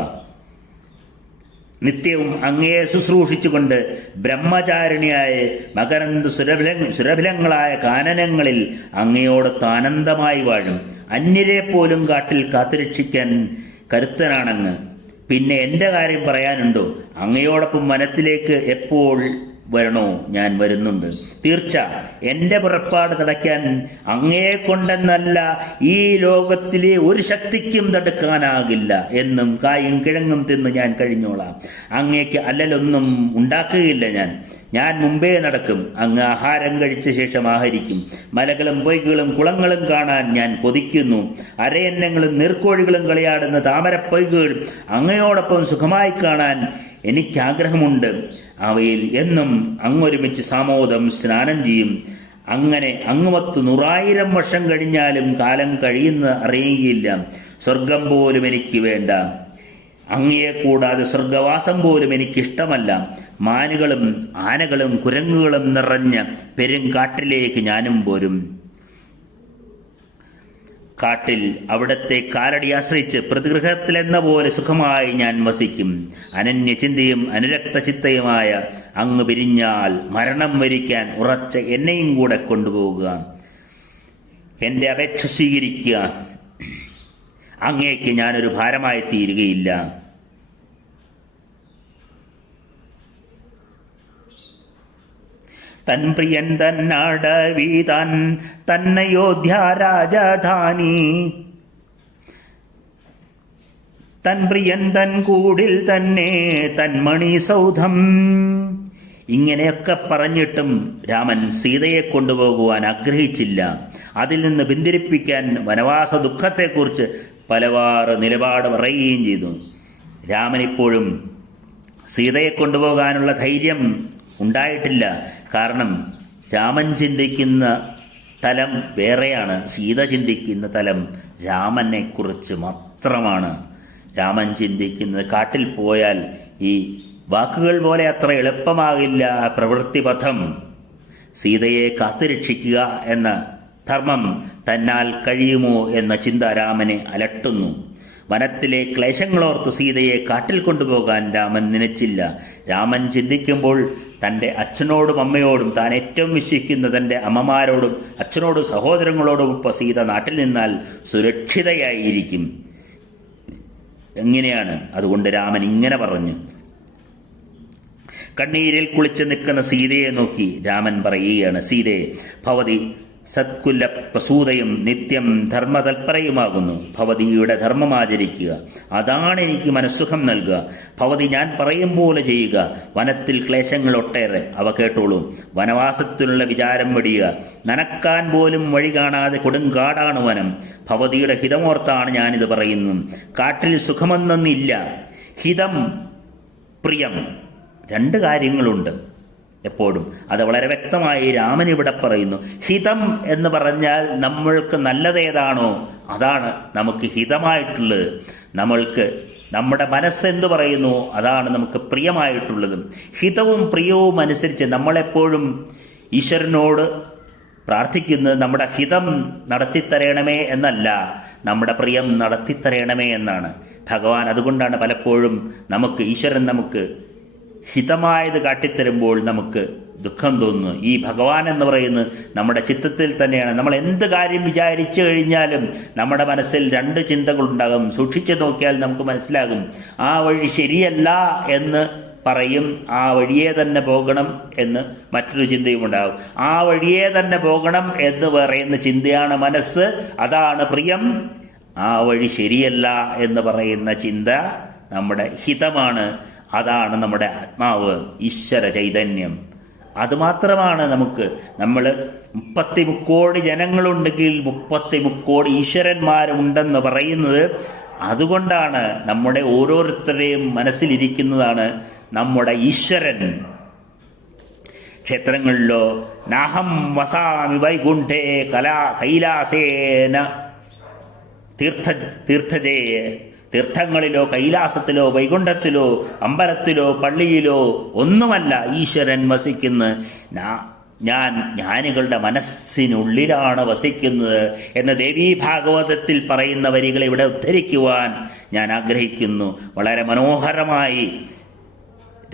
നിത്യവും അങ്ങയെ ശുശ്രൂഷിച്ചുകൊണ്ട് ബ്രഹ്മചാരിണിയായ മകരന്ദ സുരഭിലങ്ങളായ കാനനങ്ങളിൽ അങ്ങയോടൊത്ത് ആനന്ദമായി വാഴും. അന്യരെ പോലും കാട്ടിൽ കാത്തുരക്ഷിക്കാൻ കരുത്തനാണങ്ങ്. പിന്നെ എൻ്റെ കാര്യം പറയാനുണ്ടോ? അങ്ങയോടൊപ്പം വനത്തിലേക്ക് എപ്പോൾ വരണോ ഞാൻ വരുന്നുണ്ട്. തീർച്ച എൻ്റെ പുറപ്പാട് തടയ്ക്കാൻ അങ്ങയെ കൊണ്ടെന്നല്ല ഈ ലോകത്തിലെ ഒരു ശക്തിക്കും തടുക്കാനാകില്ല എന്നും കായും കിഴങ്ങും തിന്ന് ഞാൻ കഴിഞ്ഞോളാം. അങ്ങേക്ക് അല്ലലൊന്നും ഉണ്ടാക്കുകയില്ല. ഞാൻ മുമ്പേ നടക്കും. അങ്ങ് ആഹാരം കഴിച്ച ശേഷം ആഹരിക്കും. മലകളും പൊയ്കളും കുളങ്ങളും കാണാൻ ഞാൻ കൊതിക്കുന്നു. അരയന്നങ്ങളും നീർക്കോഴികളും കളിയാടുന്ന താമരപ്പൊയ്കളും അങ്ങയോടൊപ്പം സുഖമായി കാണാൻ എനിക്കാഗ്രഹമുണ്ട്. അവയിൽ എന്നും അങ്ങൊരുമിച്ച് സാമോദം സ്നാനം ചെയ്യും. അങ്ങനെ അങ്ങുമത്ത് 100,000 വർഷം കഴിഞ്ഞാലും കാലം കഴിയുന്ന അറിയുകയില്ല. സ്വർഗം പോലും എനിക്ക് വേണ്ട. അങ്ങയെ കൂടാതെ സ്വർഗവാസം പോലും എനിക്കിഷ്ടമല്ല. മാനുകളും ആനകളും കുരങ്ങുകളും നിറഞ്ഞ പെരുങ്കാട്ടിലേക്ക് ഞാനും പോരും. കാട്ടിൽ അവിടത്തെ കാലടി ആശ്രയിച്ച് പ്രതിഗൃഹത്തിലെന്ന പോലെ സുഖമായി ഞാൻ വസിക്കും. അനന്യചിന്തയും അനുരക്തചിത്തയുമായ അങ്ങ് പിരിഞ്ഞാൽ മരണം വരിക്കാൻ ഉറച്ച എന്നെയും കൂടെ കൊണ്ടുപോകുക. എൻ്റെ അപേക്ഷ സ്വീകരിക്കുക. അങ്ങേക്ക് ഞാനൊരു ഭാരമായി തീരുകയില്ല. തൻ പ്രിയൻ തന്നടവി തന്നയോധ്യ രാജധാനി, തൻ പ്രിയൻ തൻ കൂടിൽ തന്നെ തന്മണി സൗധം. ഇങ്ങനെയൊക്കെ പറഞ്ഞിട്ടും രാമൻ സീതയെ കൊണ്ടുപോകുവാൻ ആഗ്രഹിച്ചില്ല. അതിൽ നിന്ന് പിന്തിരിപ്പിക്കാൻ വനവാസ ദുഃഖത്തെക്കുറിച്ച് പലവാറ് നിലപാട് പറയുകയും ചെയ്തു. രാമൻ ഇപ്പോഴും സീതയെ കൊണ്ടുപോകാനുള്ള ധൈര്യം ഉണ്ടായിട്ടില്ല. കാരണം രാമൻ ചിന്തിക്കുന്ന തലം വേറെയാണ്, സീത ചിന്തിക്കുന്ന തലം രാമനെ കുറിച്ച് മാത്രമാണ്. രാമൻ ചിന്തിക്കുന്നത് കാട്ടിൽ പോയാൽ ഈ വാക്കുകൾ പോലെ അത്ര എളുപ്പമാകില്ല പ്രവൃത്തിപഥം. സീതയെ കാത്തുരക്ഷിക്കുക എന്ന ധർമ്മം തന്നാൽ കഴിയുമോ എന്ന ചിന്ത രാമനെ അലട്ടുന്നു. വനത്തിലെ ക്ലേശങ്ങളോർത്ത് സീതയെ കാട്ടിൽ കൊണ്ടുപോകാൻ രാമൻ നനച്ചില്ല. രാമൻ ചിന്തിക്കുമ്പോൾ തൻ്റെ അച്ഛനോടും അമ്മയോടും താൻ ഏറ്റവും വിശ്വസിക്കുന്ന തൻ്റെ അമ്മമാരോടും അച്ഛനോടും സഹോദരങ്ങളോടും ഇപ്പോൾ സീത നാട്ടിൽ നിന്നാൽ സുരക്ഷിതയായിരിക്കും. എങ്ങനെയാണ്? അതുകൊണ്ട് രാമൻ ഇങ്ങനെ പറഞ്ഞു. കണ്ണീരിൽ കുളിച്ച് നിൽക്കുന്ന സീതയെ നോക്കി രാമൻ പറയുകയാണ്, സീതേ, ഭവതി സത്കുല പ്രസൂതയും നിത്യം ധർമ്മതൽപരയുമാകുന്നു. ഭവതിയുടെ ധർമ്മം ആചരിക്കുക, അതാണ് എനിക്ക് മനസ്സുഖം നൽകുക. ഭവതി ഞാൻ പറയും പോലെ ചെയ്യുക. വനത്തിൽ ക്ലേശങ്ങൾ ഒട്ടേറെ, അവ കേട്ടോളൂ. വനവാസത്തിലുള്ള വിചാരം വെടിയുക. നനക്കാൻ പോലും വഴി കാണാതെ കൊടുങ്കാടാണ് വനം. ഭവതിയുടെ ഹിതമോർത്താണ് ഞാനിത് പറയുന്നു. കാട്ടിൽ സുഖമെന്നൊന്നില്ല. ഹിതം, പ്രിയം, 2 കാര്യങ്ങളുണ്ട് എപ്പോഴും. അത് വളരെ വ്യക്തമായി രാമൻ ഇവിടെ പറയുന്നു. ഹിതം എന്ന് പറഞ്ഞാൽ നമ്മൾക്ക് നല്ലതേതാണോ അതാണ് നമുക്ക് ഹിതമായിട്ടുള്ളത്. നമ്മൾക്ക് നമ്മുടെ മനസ്സെന്ത് പറയുന്നു അതാണ് നമുക്ക് പ്രിയമായിട്ടുള്ളതും. ഹിതവും പ്രിയവും അനുസരിച്ച് നമ്മളെപ്പോഴും ഈശ്വരനോട് പ്രാർത്ഥിക്കുന്നത് നമ്മുടെ ഹിതം നടത്തിത്തരയണമേ എന്നല്ല, നമ്മുടെ പ്രിയം നടത്തിത്തരയണമേ എന്നാണ്. ഭഗവാൻ അതുകൊണ്ടാണ് പലപ്പോഴും ഈശ്വരൻ നമുക്ക് ഹിതമായത് കാട്ടിത്തരുമ്പോൾ നമുക്ക് ദുഃഖം തോന്നുന്നു. ഈ ഭഗവാൻ എന്ന് പറയുന്നത് നമ്മുടെ ചിത്തത്തിൽ തന്നെയാണ്. നമ്മൾ എന്ത് കാര്യം വിചാരിച്ചു കഴിഞ്ഞാലും നമ്മുടെ മനസ്സിൽ 2 ചിന്തകളുണ്ടാകും. സൂക്ഷിച്ചു നോക്കിയാൽ നമുക്ക് മനസ്സിലാകും. ആ വഴി ശരിയല്ല എന്ന് പറയും, ആ വഴിയെ തന്നെ പോകണം എന്ന് മറ്റൊരു ചിന്തയും ഉണ്ടാകും. ആ വഴിയെ തന്നെ പോകണം എന്ന് പറയുന്ന ചിന്തയാണ് മനസ്സ്, അതാണ് പ്രിയം. ആ വഴി ശരിയല്ല എന്ന് പറയുന്ന ചിന്ത നമ്മുടെ ഹിതമാണ്, അതാണ് നമ്മുടെ ആത്മാവ്, ഈശ്വര ചൈതന്യം. അതുമാത്രമാണ് നമ്മൾ 33 കോടി ജനങ്ങളുണ്ടെങ്കിൽ 33 കോടി ഈശ്വരന്മാരുണ്ടെന്ന് പറയുന്നത്. അതുകൊണ്ടാണ് നമ്മുടെ ഓരോരുത്തരുടെയും മനസ്സിലിരിക്കുന്നതാണ് നമ്മുടെ ഈശ്വരൻ. ക്ഷേത്രങ്ങളിലോ നാഹം വസാമി വൈകുണ്ഠേ കൈലാസേന തീർത്ഥങ്ങളിലോ കൈലാസത്തിലോ വൈകുണ്ഠത്തിലോ അമ്പലത്തിലോ പള്ളിയിലോ ഒന്നുമല്ല ഈശ്വരൻ വസിക്കുന്നത്. ഞാൻ ജ്ഞാനികളുടെ മനസ്സിനുള്ളിലാണ് വസിക്കുന്നത് എന്ന് ദേവീ ഭാഗവതത്തിൽ പറയുന്ന വരികൾ ഇവിടെ ഉദ്ധരിക്കുവാൻ ഞാൻ ആഗ്രഹിക്കുന്നു. വളരെ മനോഹരമായി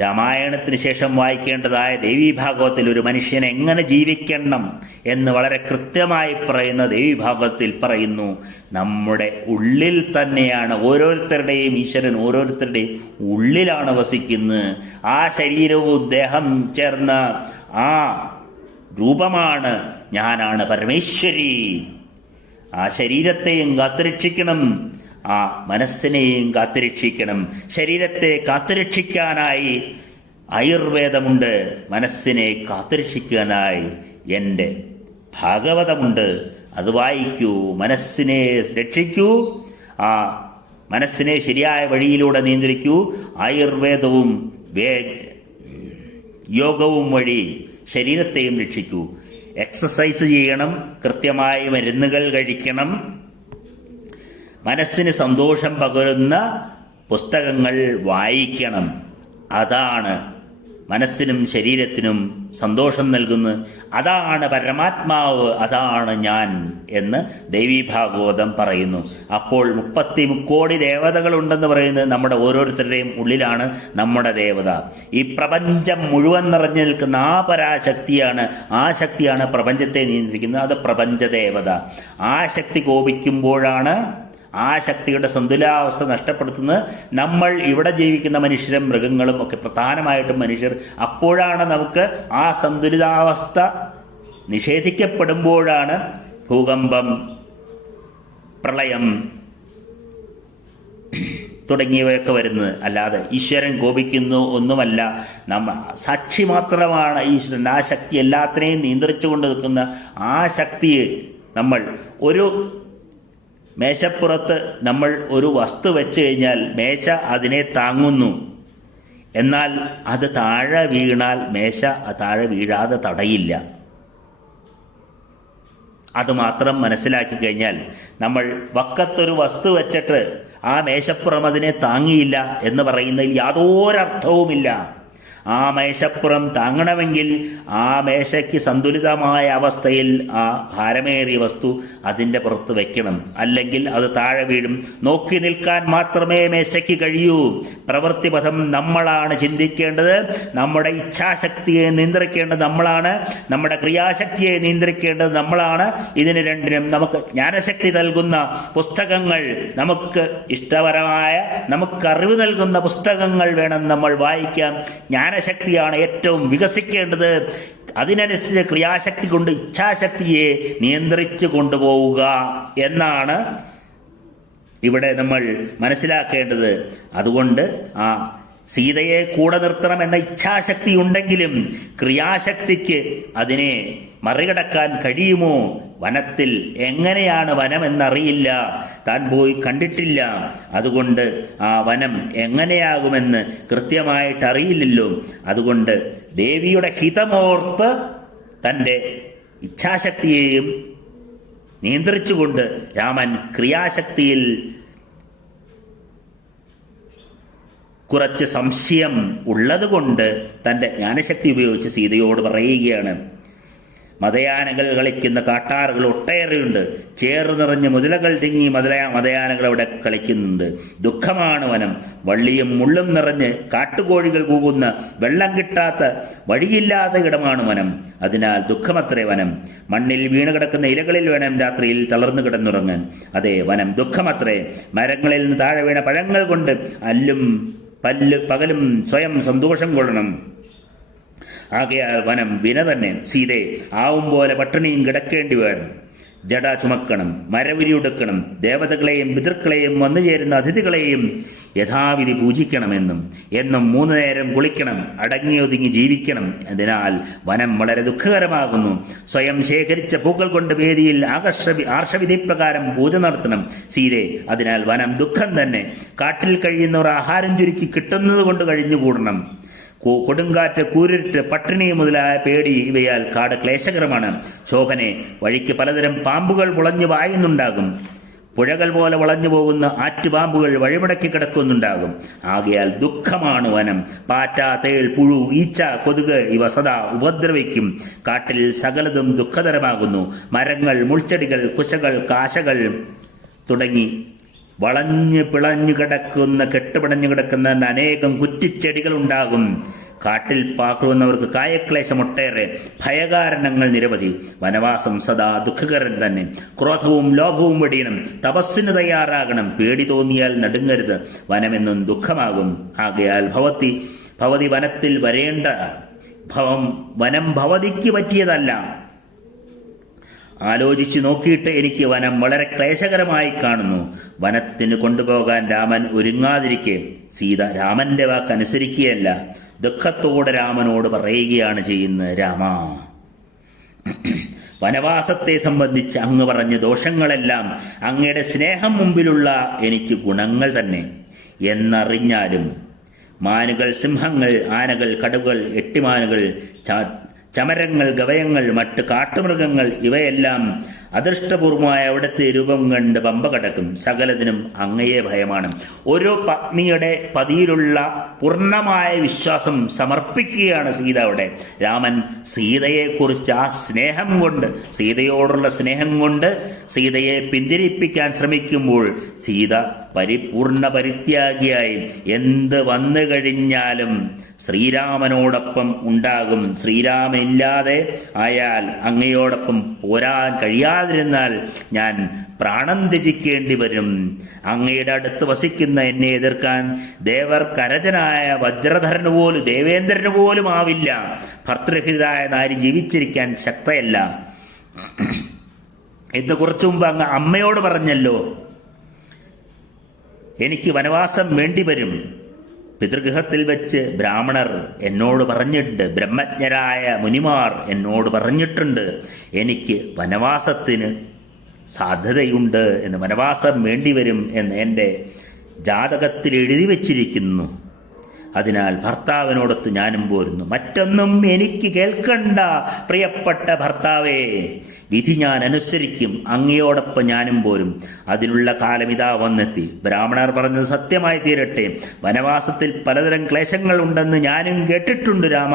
രാമായണത്തിന് ശേഷം വായിക്കേണ്ടതായ ദേവീ ഭാഗവത്തിൽ ഒരു മനുഷ്യൻ എങ്ങനെ ജീവിക്കണം എന്ന് വളരെ കൃത്യമായി പറയുന്ന ദേവീ ഭാഗവത്തിൽ പറയുന്നു. നമ്മുടെ ഉള്ളിൽ തന്നെയാണ് ഓരോരുത്തരുടെയും ഈശ്വരൻ ഓരോരുത്തരുടെയും ഉള്ളിലാണ് വസിക്കുന്നത്. ആ ശരീരവും ദേഹം ചേർന്ന ആ രൂപമാണ് ഞാനാണ് പരമേശ്വരി. ആ ശരീരത്തെയും കാത്തുരക്ഷിക്കണം, ആ മനസ്സിനെയും കാത്തുരക്ഷിക്കണം. ശരീരത്തെ കാത്തുരക്ഷിക്കാനായി ആയുർവേദമുണ്ട്, മനസ്സിനെ കാത്തുരക്ഷിക്കാനായി എൻ്റെ ഭാഗവതമുണ്ട്. അത് വായിക്കൂ, മനസ്സിനെ രക്ഷിക്കൂ, ആ മനസ്സിനെ ശരിയായ വഴിയിലൂടെ നിയന്ത്രിക്കൂ. ആയുർവേദവും യോഗവും വഴി ശരീരത്തെയും രക്ഷിക്കൂ. എക്സസൈസ് ചെയ്യണം, കൃത്യമായി മരുന്നുകൾ കഴിക്കണം, മനസ്സിന് സന്തോഷം പകരുന്ന പുസ്തകങ്ങൾ വായിക്കണം. അതാണ് മനസ്സിനും ശരീരത്തിനും സന്തോഷം നൽകുന്നത്. അതാണ് പരമാത്മാവ്, അതാണ് ഞാൻ എന്ന് ദേവീ ഭാഗവതം പറയുന്നു. അപ്പോൾ 30 കോടി ദേവതകളുണ്ടെന്ന് പറയുന്നത് നമ്മുടെ ഓരോരുത്തരുടെയും ഉള്ളിലാണ് നമ്മുടെ ദേവത. ഈ പ്രപഞ്ചം മുഴുവൻ നിറഞ്ഞു നിൽക്കുന്ന ആ പരാശക്തിയാണ്, ആ ശക്തിയാണ് പ്രപഞ്ചത്തെ നിയന്ത്രിക്കുന്നത്. അത് പ്രപഞ്ച ദേവത. ആ ശക്തി കോപിക്കുമ്പോഴാണ് ആ ശക്തിയുടെ സന്തുലിതാവസ്ഥ നഷ്ടപ്പെടുത്തുന്നത് നമ്മൾ ഇവിടെ ജീവിക്കുന്ന മനുഷ്യരും മൃഗങ്ങളും ഒക്കെ, പ്രധാനമായിട്ടും മനുഷ്യർ. അപ്പോഴാണ് നമുക്ക് ആ സന്തുലിതാവസ്ഥ നിഷേധിക്കപ്പെടുമ്പോഴാണ് ഭൂകമ്പം, പ്രളയം തുടങ്ങിയവയൊക്കെ വരുന്നത്. അല്ലാതെ ഈശ്വരൻ കോപിക്കുന്നു ഒന്നുമല്ല. സാക്ഷി മാത്രമാണ് ഈശ്വരൻ. ആ ശക്തി എല്ലാത്തിനെയും നിയന്ത്രിച്ചുകൊണ്ട് നിൽക്കുന്ന ആ ശക്തിയെ നമ്മൾ ഒരു മേശപ്പുറത്ത് നമ്മൾ ഒരു വസ്തു വെച്ച് കഴിഞ്ഞാൽ മേശ അതിനെ താങ്ങുന്നു. എന്നാൽ അത് താഴെ വീണാൽ മേശ താഴെ വീഴാതെ തടയില്ല. അതുമാത്രം മനസ്സിലാക്കി കഴിഞ്ഞാൽ നമ്മൾ വക്കത്തൊരു വസ്തു വെച്ചിട്ട് ആ മേശപ്പുറം അതിനെ താങ്ങിയില്ല എന്ന് പറയുന്നതിൽ യാതൊരർത്ഥവുമില്ല. ആ മേശപ്പുറം താങ്ങണമെങ്കിൽ ആ മേശയ്ക്ക് സന്തുലിതമായ അവസ്ഥയിൽ ആ ഭാരമേറിയ വസ്തു അതിൻ്റെ പുറത്ത് വെക്കണം. അല്ലെങ്കിൽ അത് താഴെ വീഴും. നോക്കി നിൽക്കാൻ മാത്രമേ മേശയ്ക്ക് കഴിയൂ. പ്രവൃത്തിപഥം നമ്മളാണ് ചിന്തിക്കേണ്ടത്. നമ്മുടെ ഇച്ഛാശക്തിയെ നിയന്ത്രിക്കേണ്ടത് നമ്മളാണ്. നമ്മുടെ ക്രിയാശക്തിയെ നിയന്ത്രിക്കേണ്ടത് നമ്മളാണ്. ഇതിന് രണ്ടിനും നമുക്ക് ജ്ഞാനശക്തി നൽകുന്ന പുസ്തകങ്ങൾ, നമുക്ക് ഇഷ്ടപരമായ, നമുക്ക് അറിവ് നൽകുന്ന പുസ്തകങ്ങൾ വേണം നമ്മൾ വായിക്കാൻ. ജ്ഞാനശക്തിയാണ് ഏറ്റവും വികസിക്കേണ്ടത്. അതിനനുസരിച്ച് ക്രിയാശക്തി കൊണ്ട് ഇച്ഛാശക്തിയെ നിയന്ത്രിച്ചു കൊണ്ടുപോവുക എന്നാണ് ഇവിടെ നമ്മൾ മനസ്സിലാക്കേണ്ടത്. അതുകൊണ്ട് ആ സീതയെ കൂടെ നിർത്തണം എന്ന ഇച്ഛാശക്തി ഉണ്ടെങ്കിലും ക്രിയാശക്തിക്ക് അതിനെ മറികടക്കാൻ കഴിയുമോ? വനത്തിൽ എങ്ങനെയാണ് വനം എന്നറിയില്ല, താൻ പോയി കണ്ടിട്ടില്ല. അതുകൊണ്ട് ആ വനം എങ്ങനെയാകുമെന്ന് കൃത്യമായിട്ട് അറിയില്ലല്ലോ. അതുകൊണ്ട് ദേവിയുടെ ഹിതമോർത്ത് തൻ്റെ ഇച്ഛാശക്തിയെയും നിയന്ത്രിച്ചുകൊണ്ട് രാമൻ ക്രിയാശക്തിയിൽ കുറച്ച് സംശയം ഉള്ളതുകൊണ്ട് തൻ്റെ ജ്ഞാനശക്തി ഉപയോഗിച്ച് സീതയോട് പറയുകയാണ്. മതയാനകൾ കളിക്കുന്ന കാട്ടാറുകൾ ഒട്ടേറെയുണ്ട്. ചേറ് നിറഞ്ഞ് മുതലകൾ തിങ്ങി മതയാനകൾ അവിടെ കളിക്കുന്നുണ്ട്. ദുഃഖമാണ് വനം. വള്ളിയും മുള്ളും നിറഞ്ഞ് കാട്ടുകോഴികൾ കൂകുന്ന, വെള്ളം കിട്ടാത്ത, വഴിയില്ലാത്ത ഇടമാണ് വനം. അതിനാൽ ദുഃഖമത്രേ വനം. മണ്ണിൽ വീണ് കിടക്കുന്ന ഇലകളിൽ വേണം രാത്രിയിൽ തളർന്നു കിടന്നുറങ്ങാൻ. അതെ, വനം ദുഃഖമത്രേ. മരങ്ങളിൽ നിന്ന് താഴെ വീണ പഴങ്ങൾ കൊണ്ട് പകലും സ്വയം സന്തോഷം കൊള്ളണം. ആകയാൽ വനം വിന തന്നെ. സീതെ ആവും പോലെ പട്ടിണിയും കിടക്കേണ്ടി വേണം. ജട ചുമക്കണം, മരവിരി ഉടുക്കണം, ദേവതകളെയും പിതൃക്കളെയും വന്നുചേരുന്ന അതിഥികളെയും യഥാവിധി പൂജിക്കണമെന്നും എന്നും 3 നേരം കുളിക്കണം, അടങ്ങിയൊതുങ്ങി ജീവിക്കണം. അതിനാൽ വനം വളരെ ദുഃഖകരമാകുന്നു. സ്വയം ശേഖരിച്ച പൂക്കൾ കൊണ്ട് വേദിയിൽ ആർഷവിധിപ്രകാരം പൂജ നടത്തണം സീതെ. അതിനാൽ വനം ദുഃഖം തന്നെ. കാട്ടിൽ കഴിയുന്നവർ ആഹാരം ചുരുക്കി കിട്ടുന്നത് കൊണ്ട് കഴിഞ്ഞുകൂടണം. കൊടുങ്കാറ്റ്, കൂരിട്ട്, പട്ടിണി മുതലായ പേടി ഇവയാൽ കാട് ക്ലേശകരമാണ്. ശോഭനെ, വഴിക്ക് പലതരം പാമ്പുകൾ മുളഞ്ഞു പായുന്നുണ്ടാകും. പുഴകൾ പോലെ വളഞ്ഞു പോകുന്ന ആറ്റുപാമ്പുകൾ വഴിമുടക്കി കിടക്കുന്നുണ്ടാകും. ആകയാൽ ദുഃഖമാണ് വനം. പാറ്റ, തേൾ, പുഴു, ഈച്ച, കൊതുക് ഇവ സദാ ഉപദ്രവിക്കും. കാട്ടിൽ സകലതും ദുഃഖതരമാകുന്നു. മരങ്ങൾ, മുൾച്ചെടികൾ, കുശകൾ, കാശകൾ തുടങ്ങി വളഞ്ഞു പിളഞ്ഞു കിടക്കുന്ന, കെട്ടുപിടഞ്ഞു കിടക്കുന്ന അനേകം കുറ്റിച്ചെടികൾ ഉണ്ടാകും. കാട്ടിൽ പാർക്കുന്നവർക്ക് കായക്ലേശം ഒട്ടേറെ, ഭയകാരണങ്ങൾ നിരവധി. വനവാസം സദാ ദുഃഖകരം തന്നെ. ക്രോധവും ലോഭവും വെടിയണം, തപസ്സിന് തയ്യാറാകണം. പേടി തോന്നിയാൽ നടുങ്ങരുത്, വനമെന്നും ദുഃഖമാകും. ആകയാൽ ഭവതി വനത്തിൽ വരേണ്ട. വനം ഭവതിക്ക് പറ്റിയതല്ല. ആലോചിച്ചു നോക്കിയിട്ട് എനിക്ക് വനം വളരെ ക്ലേശകരമായി കാണുന്നു. വനത്തിന് കൊണ്ടുപോകാൻ രാമൻ ഒരുങ്ങാതിരിക്കെ സീത രാമന്റെ വാക്കനുസരിക്കുകയല്ല, ദുഃഖത്തോടെ രാമനോട് പറയുകയാണ് ചെയ്യുന്നത്. രാമ, വനവാസത്തെ സംബന്ധിച്ച് അങ്ങ് പറഞ്ഞ ദോഷങ്ങളെല്ലാം അങ്ങയുടെ സ്നേഹം മുമ്പിലുള്ള എനിക്ക് ഗുണങ്ങൾ തന്നെ എന്നറിഞ്ഞാലും മാനുകൾ, സിംഹങ്ങൾ, ആനകൾ, കടുവകൾ, എട്ടിമാനുകൾ, ചമരങ്ങൾ, ഗവയങ്ങൾ, മറ്റ് കാട്ടുമൃഗങ്ങൾ ഇവയെല്ലാം അദൃഷ്ടപൂർവമായ അവിടുത്തെ രൂപം കണ്ട് പമ്പ കടക്കും. സകലതിനും അങ്ങയെ ഭയമാണ്. ഓരോ പത്നിയുടെ പതിയിലുള്ള പൂർണ്ണമായ വിശ്വാസം സമർപ്പിക്കുകയാണ് സീത അവിടെ. രാമൻ സീതയെക്കുറിച്ച് ആ സ്നേഹം കൊണ്ട്, സീതയോടുള്ള സ്നേഹം കൊണ്ട് സീതയെ പിന്തിരിപ്പിക്കാൻ ശ്രമിക്കുമ്പോൾ സീത പരിപൂർണ പരിത്യാഗിയായി എന്ത് വന്നു കഴിഞ്ഞാലും ശ്രീരാമനോടൊപ്പം ഉണ്ടാകും. ശ്രീരാമനില്ലാതെ ആയാൽ അങ്ങയോടൊപ്പം പോരാൻ കഴിയാതിരുന്നാൽ ഞാൻ പ്രാണം ത്യജിക്കേണ്ടി വരും. അങ്ങയുടെ അടുത്ത് വസിക്കുന്ന എന്നെ എതിർക്കാൻ ദേവർക്കരജനായ വജ്രധരന് പോലും, ദേവേന്ദ്രന് പോലും ആവില്ല. ഭർത്തൃഹിതായ നാരി ജീവിച്ചിരിക്കാൻ ശക്തയല്ല എന്ന് കുറച്ചു മുമ്പ് അങ്ങ് അമ്മയോട് പറഞ്ഞല്ലോ. എനിക്ക് വനവാസം വേണ്ടിവരും. പിതൃഗൃഹത്തിൽ വെച്ച് ബ്രാഹ്മണർ എന്നോട് പറഞ്ഞിട്ടുണ്ട്, ബ്രഹ്മജ്ഞരായ മുനിമാർ എന്നോട് പറഞ്ഞിട്ടുണ്ട്, എനിക്ക് വനവാസത്തിന് സാധ്യതയുണ്ട് എന്ന്, വനവാസം വേണ്ടിവരും എന്ന് എൻ്റെ ജാതകത്തിൽ എഴുതി വച്ചിരിക്കുന്നു. അതിനാൽ ഭർത്താവിനോടൊത്ത് ഞാനും പോരുന്നു. മറ്റൊന്നും എനിക്ക് കേൾക്കണ്ട പ്രിയപ്പെട്ട ഭർത്താവേ, വിധി ഞാൻ അനുസരിക്കും. അങ്ങയോടൊപ്പം ഞാനും പോരും. അതിനുള്ള കാലം ഇതാ വന്നെത്തി. ബ്രാഹ്മണർ പറഞ്ഞത് സത്യമായി തീരട്ടെ. വനവാസത്തിൽ പലതരം ക്ലേശങ്ങൾ ഉണ്ടെന്ന് ഞാനും കേട്ടിട്ടുണ്ട് രാമ.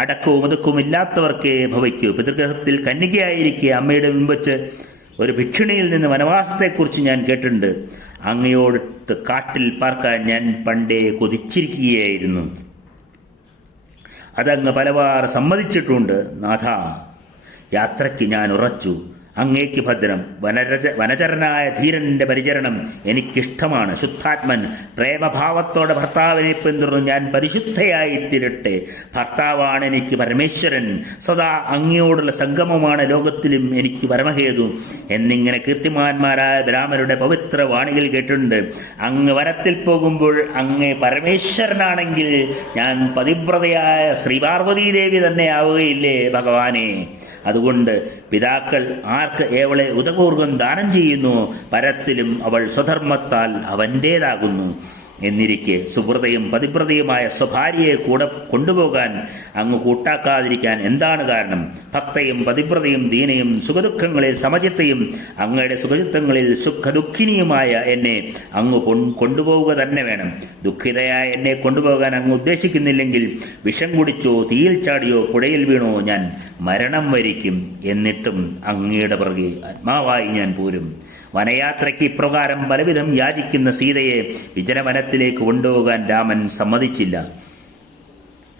അടക്കവും ഒതുക്കവും ഇല്ലാത്തവർക്കേ ഭവിക്കൂ. പിതൃഗൃഹത്തിൽ കന്യകയായിരിക്കെ അമ്മയുടെ മുമ്പ് വെച്ച് ഒരു ഭിക്ഷണിയിൽ നിന്ന് വനവാസത്തെക്കുറിച്ച് ഞാൻ കേട്ടിട്ടുണ്ട്. അങ്ങയോടത്ത് കാട്ടിൽ പാർക്കാൻ ഞാൻ പണ്ടേ കൊതിച്ചിരിക്കുകയായിരുന്നു. അതങ്ങ് പലവാർ സമ്മതിച്ചിട്ടുണ്ട്. നാഥ, യാത്രയ്ക്ക് ഞാൻ ഉറച്ചു. അങ്ങേക്ക് ഭദ്രം. വനചരനായ ധീരന്റെ പരിചരണം എനിക്കിഷ്ടമാണ്. ശുദ്ധാത്മൻ പ്രേമഭാവത്തോടെ ഭർത്താവിനെ പിന്തുടർന്ന് ഞാൻ പരിശുദ്ധയായി തീരട്ടെ. ഭർത്താവാണ് എനിക്ക് പരമേശ്വരൻ. സദാ അങ്ങയോടുള്ള സംഗമമാണ് ലോകത്തിലും എനിക്ക് പരമഹേതു എന്നിങ്ങനെ കീർത്തിമാന്മാരായ ബ്രാഹ്മണരുടെ പവിത്ര വാണികൾ കേട്ടിട്ടുണ്ട്. അങ്ങ് വനത്തിൽ പോകുമ്പോൾ അങ്ങ് പരമേശ്വരനാണെങ്കിൽ ഞാൻ പതിവ്രതയായ ശ്രീപാർവതീദേവി തന്നെ ആവുകയില്ലേ ഭഗവാനെ? അതുകൊണ്ട് പിതാക്കൾ ആർക്ക് ഏവളെ ഉദപൂർവം ദാനം ചെയ്യുന്നു, പരത്തിലും അവൾ സ്വധർമ്മത്താൽ അവൻ്റേതാകുന്നു. എന്നിരിക്കെ സുഹൃതയും പതിവ്രതയുമായ സ്വഭാര്യയെ കൂടെ കൊണ്ടുപോകാൻ അങ്ങ് കൂട്ടാക്കാതിരിക്കാൻ എന്താണ് കാരണം? ഭക്തയും പതിവ്രതയും ദീനയും സുഖദുഃഖങ്ങളിൽ സമചിത്തയും അങ്ങയുടെ സുഖചിത്തങ്ങളിൽ സുഖദുഃഖിനിയുമായ എന്നെ അങ്ങ് കൊണ്ടുപോവുക തന്നെ വേണം. ദുഃഖിതയായ എന്നെ കൊണ്ടുപോകാൻ അങ്ങ് ഉദ്ദേശിക്കുന്നില്ലെങ്കിൽ വിഷം കുടിച്ചോ തീയിൽ ചാടിയോ പുഴയിൽ വീണോ ഞാൻ മരണം വരിക്കും. എന്നിട്ടും അങ്ങയുടെ പുറകെ ആത്മാവായി ഞാൻ പോരും. വനയാത്രയ്ക്ക് ഇപ്രകാരം പലവിധം യാചിക്കുന്ന സീതയെ വിജനവനത്തിലേക്ക് കൊണ്ടുപോകാൻ രാമൻ സമ്മതിച്ചില്ല.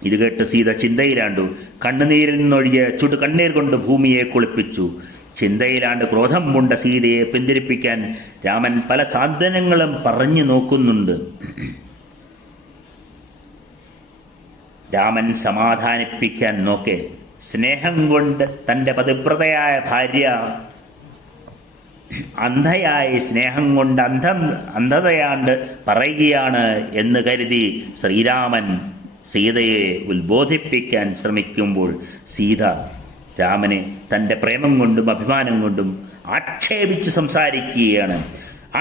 ഇത് കേട്ട് സീത ചിന്തയിലാണ്ടു. കണ്ണുനീരിൽ നിന്നൊഴിയ ചുടുകണ്ണീർ കൊണ്ട് ഭൂമിയെ കുളിപ്പിച്ചു. ചിന്തയിലാണ്ട് ക്രോധം പൂണ്ട സീതയെ പിന്തിരിപ്പിക്കാൻ രാമൻ പല സാന്ത്വനങ്ങളും പറഞ്ഞു നോക്കുന്നുണ്ട്. രാമൻ സമാധാനിപ്പിക്കാൻ നോക്കെ സ്നേഹം കൊണ്ട് തൻ്റെ പതിവ്രതയായ ഭാര്യ അന്ധയായി സ്നേഹം കൊണ്ട് അന്ധതയാണ്ട് പറയുകയാണ് എന്ന് കരുതി ശ്രീരാമൻ സീതയെ ഉത്ബോധിപ്പിക്കാൻ ശ്രമിക്കുമ്പോൾ സീത രാമനെ തൻ്റെ പ്രേമം കൊണ്ടും അഭിമാനം കൊണ്ടും ആക്ഷേപിച്ച് സംസാരിക്കുകയാണ്.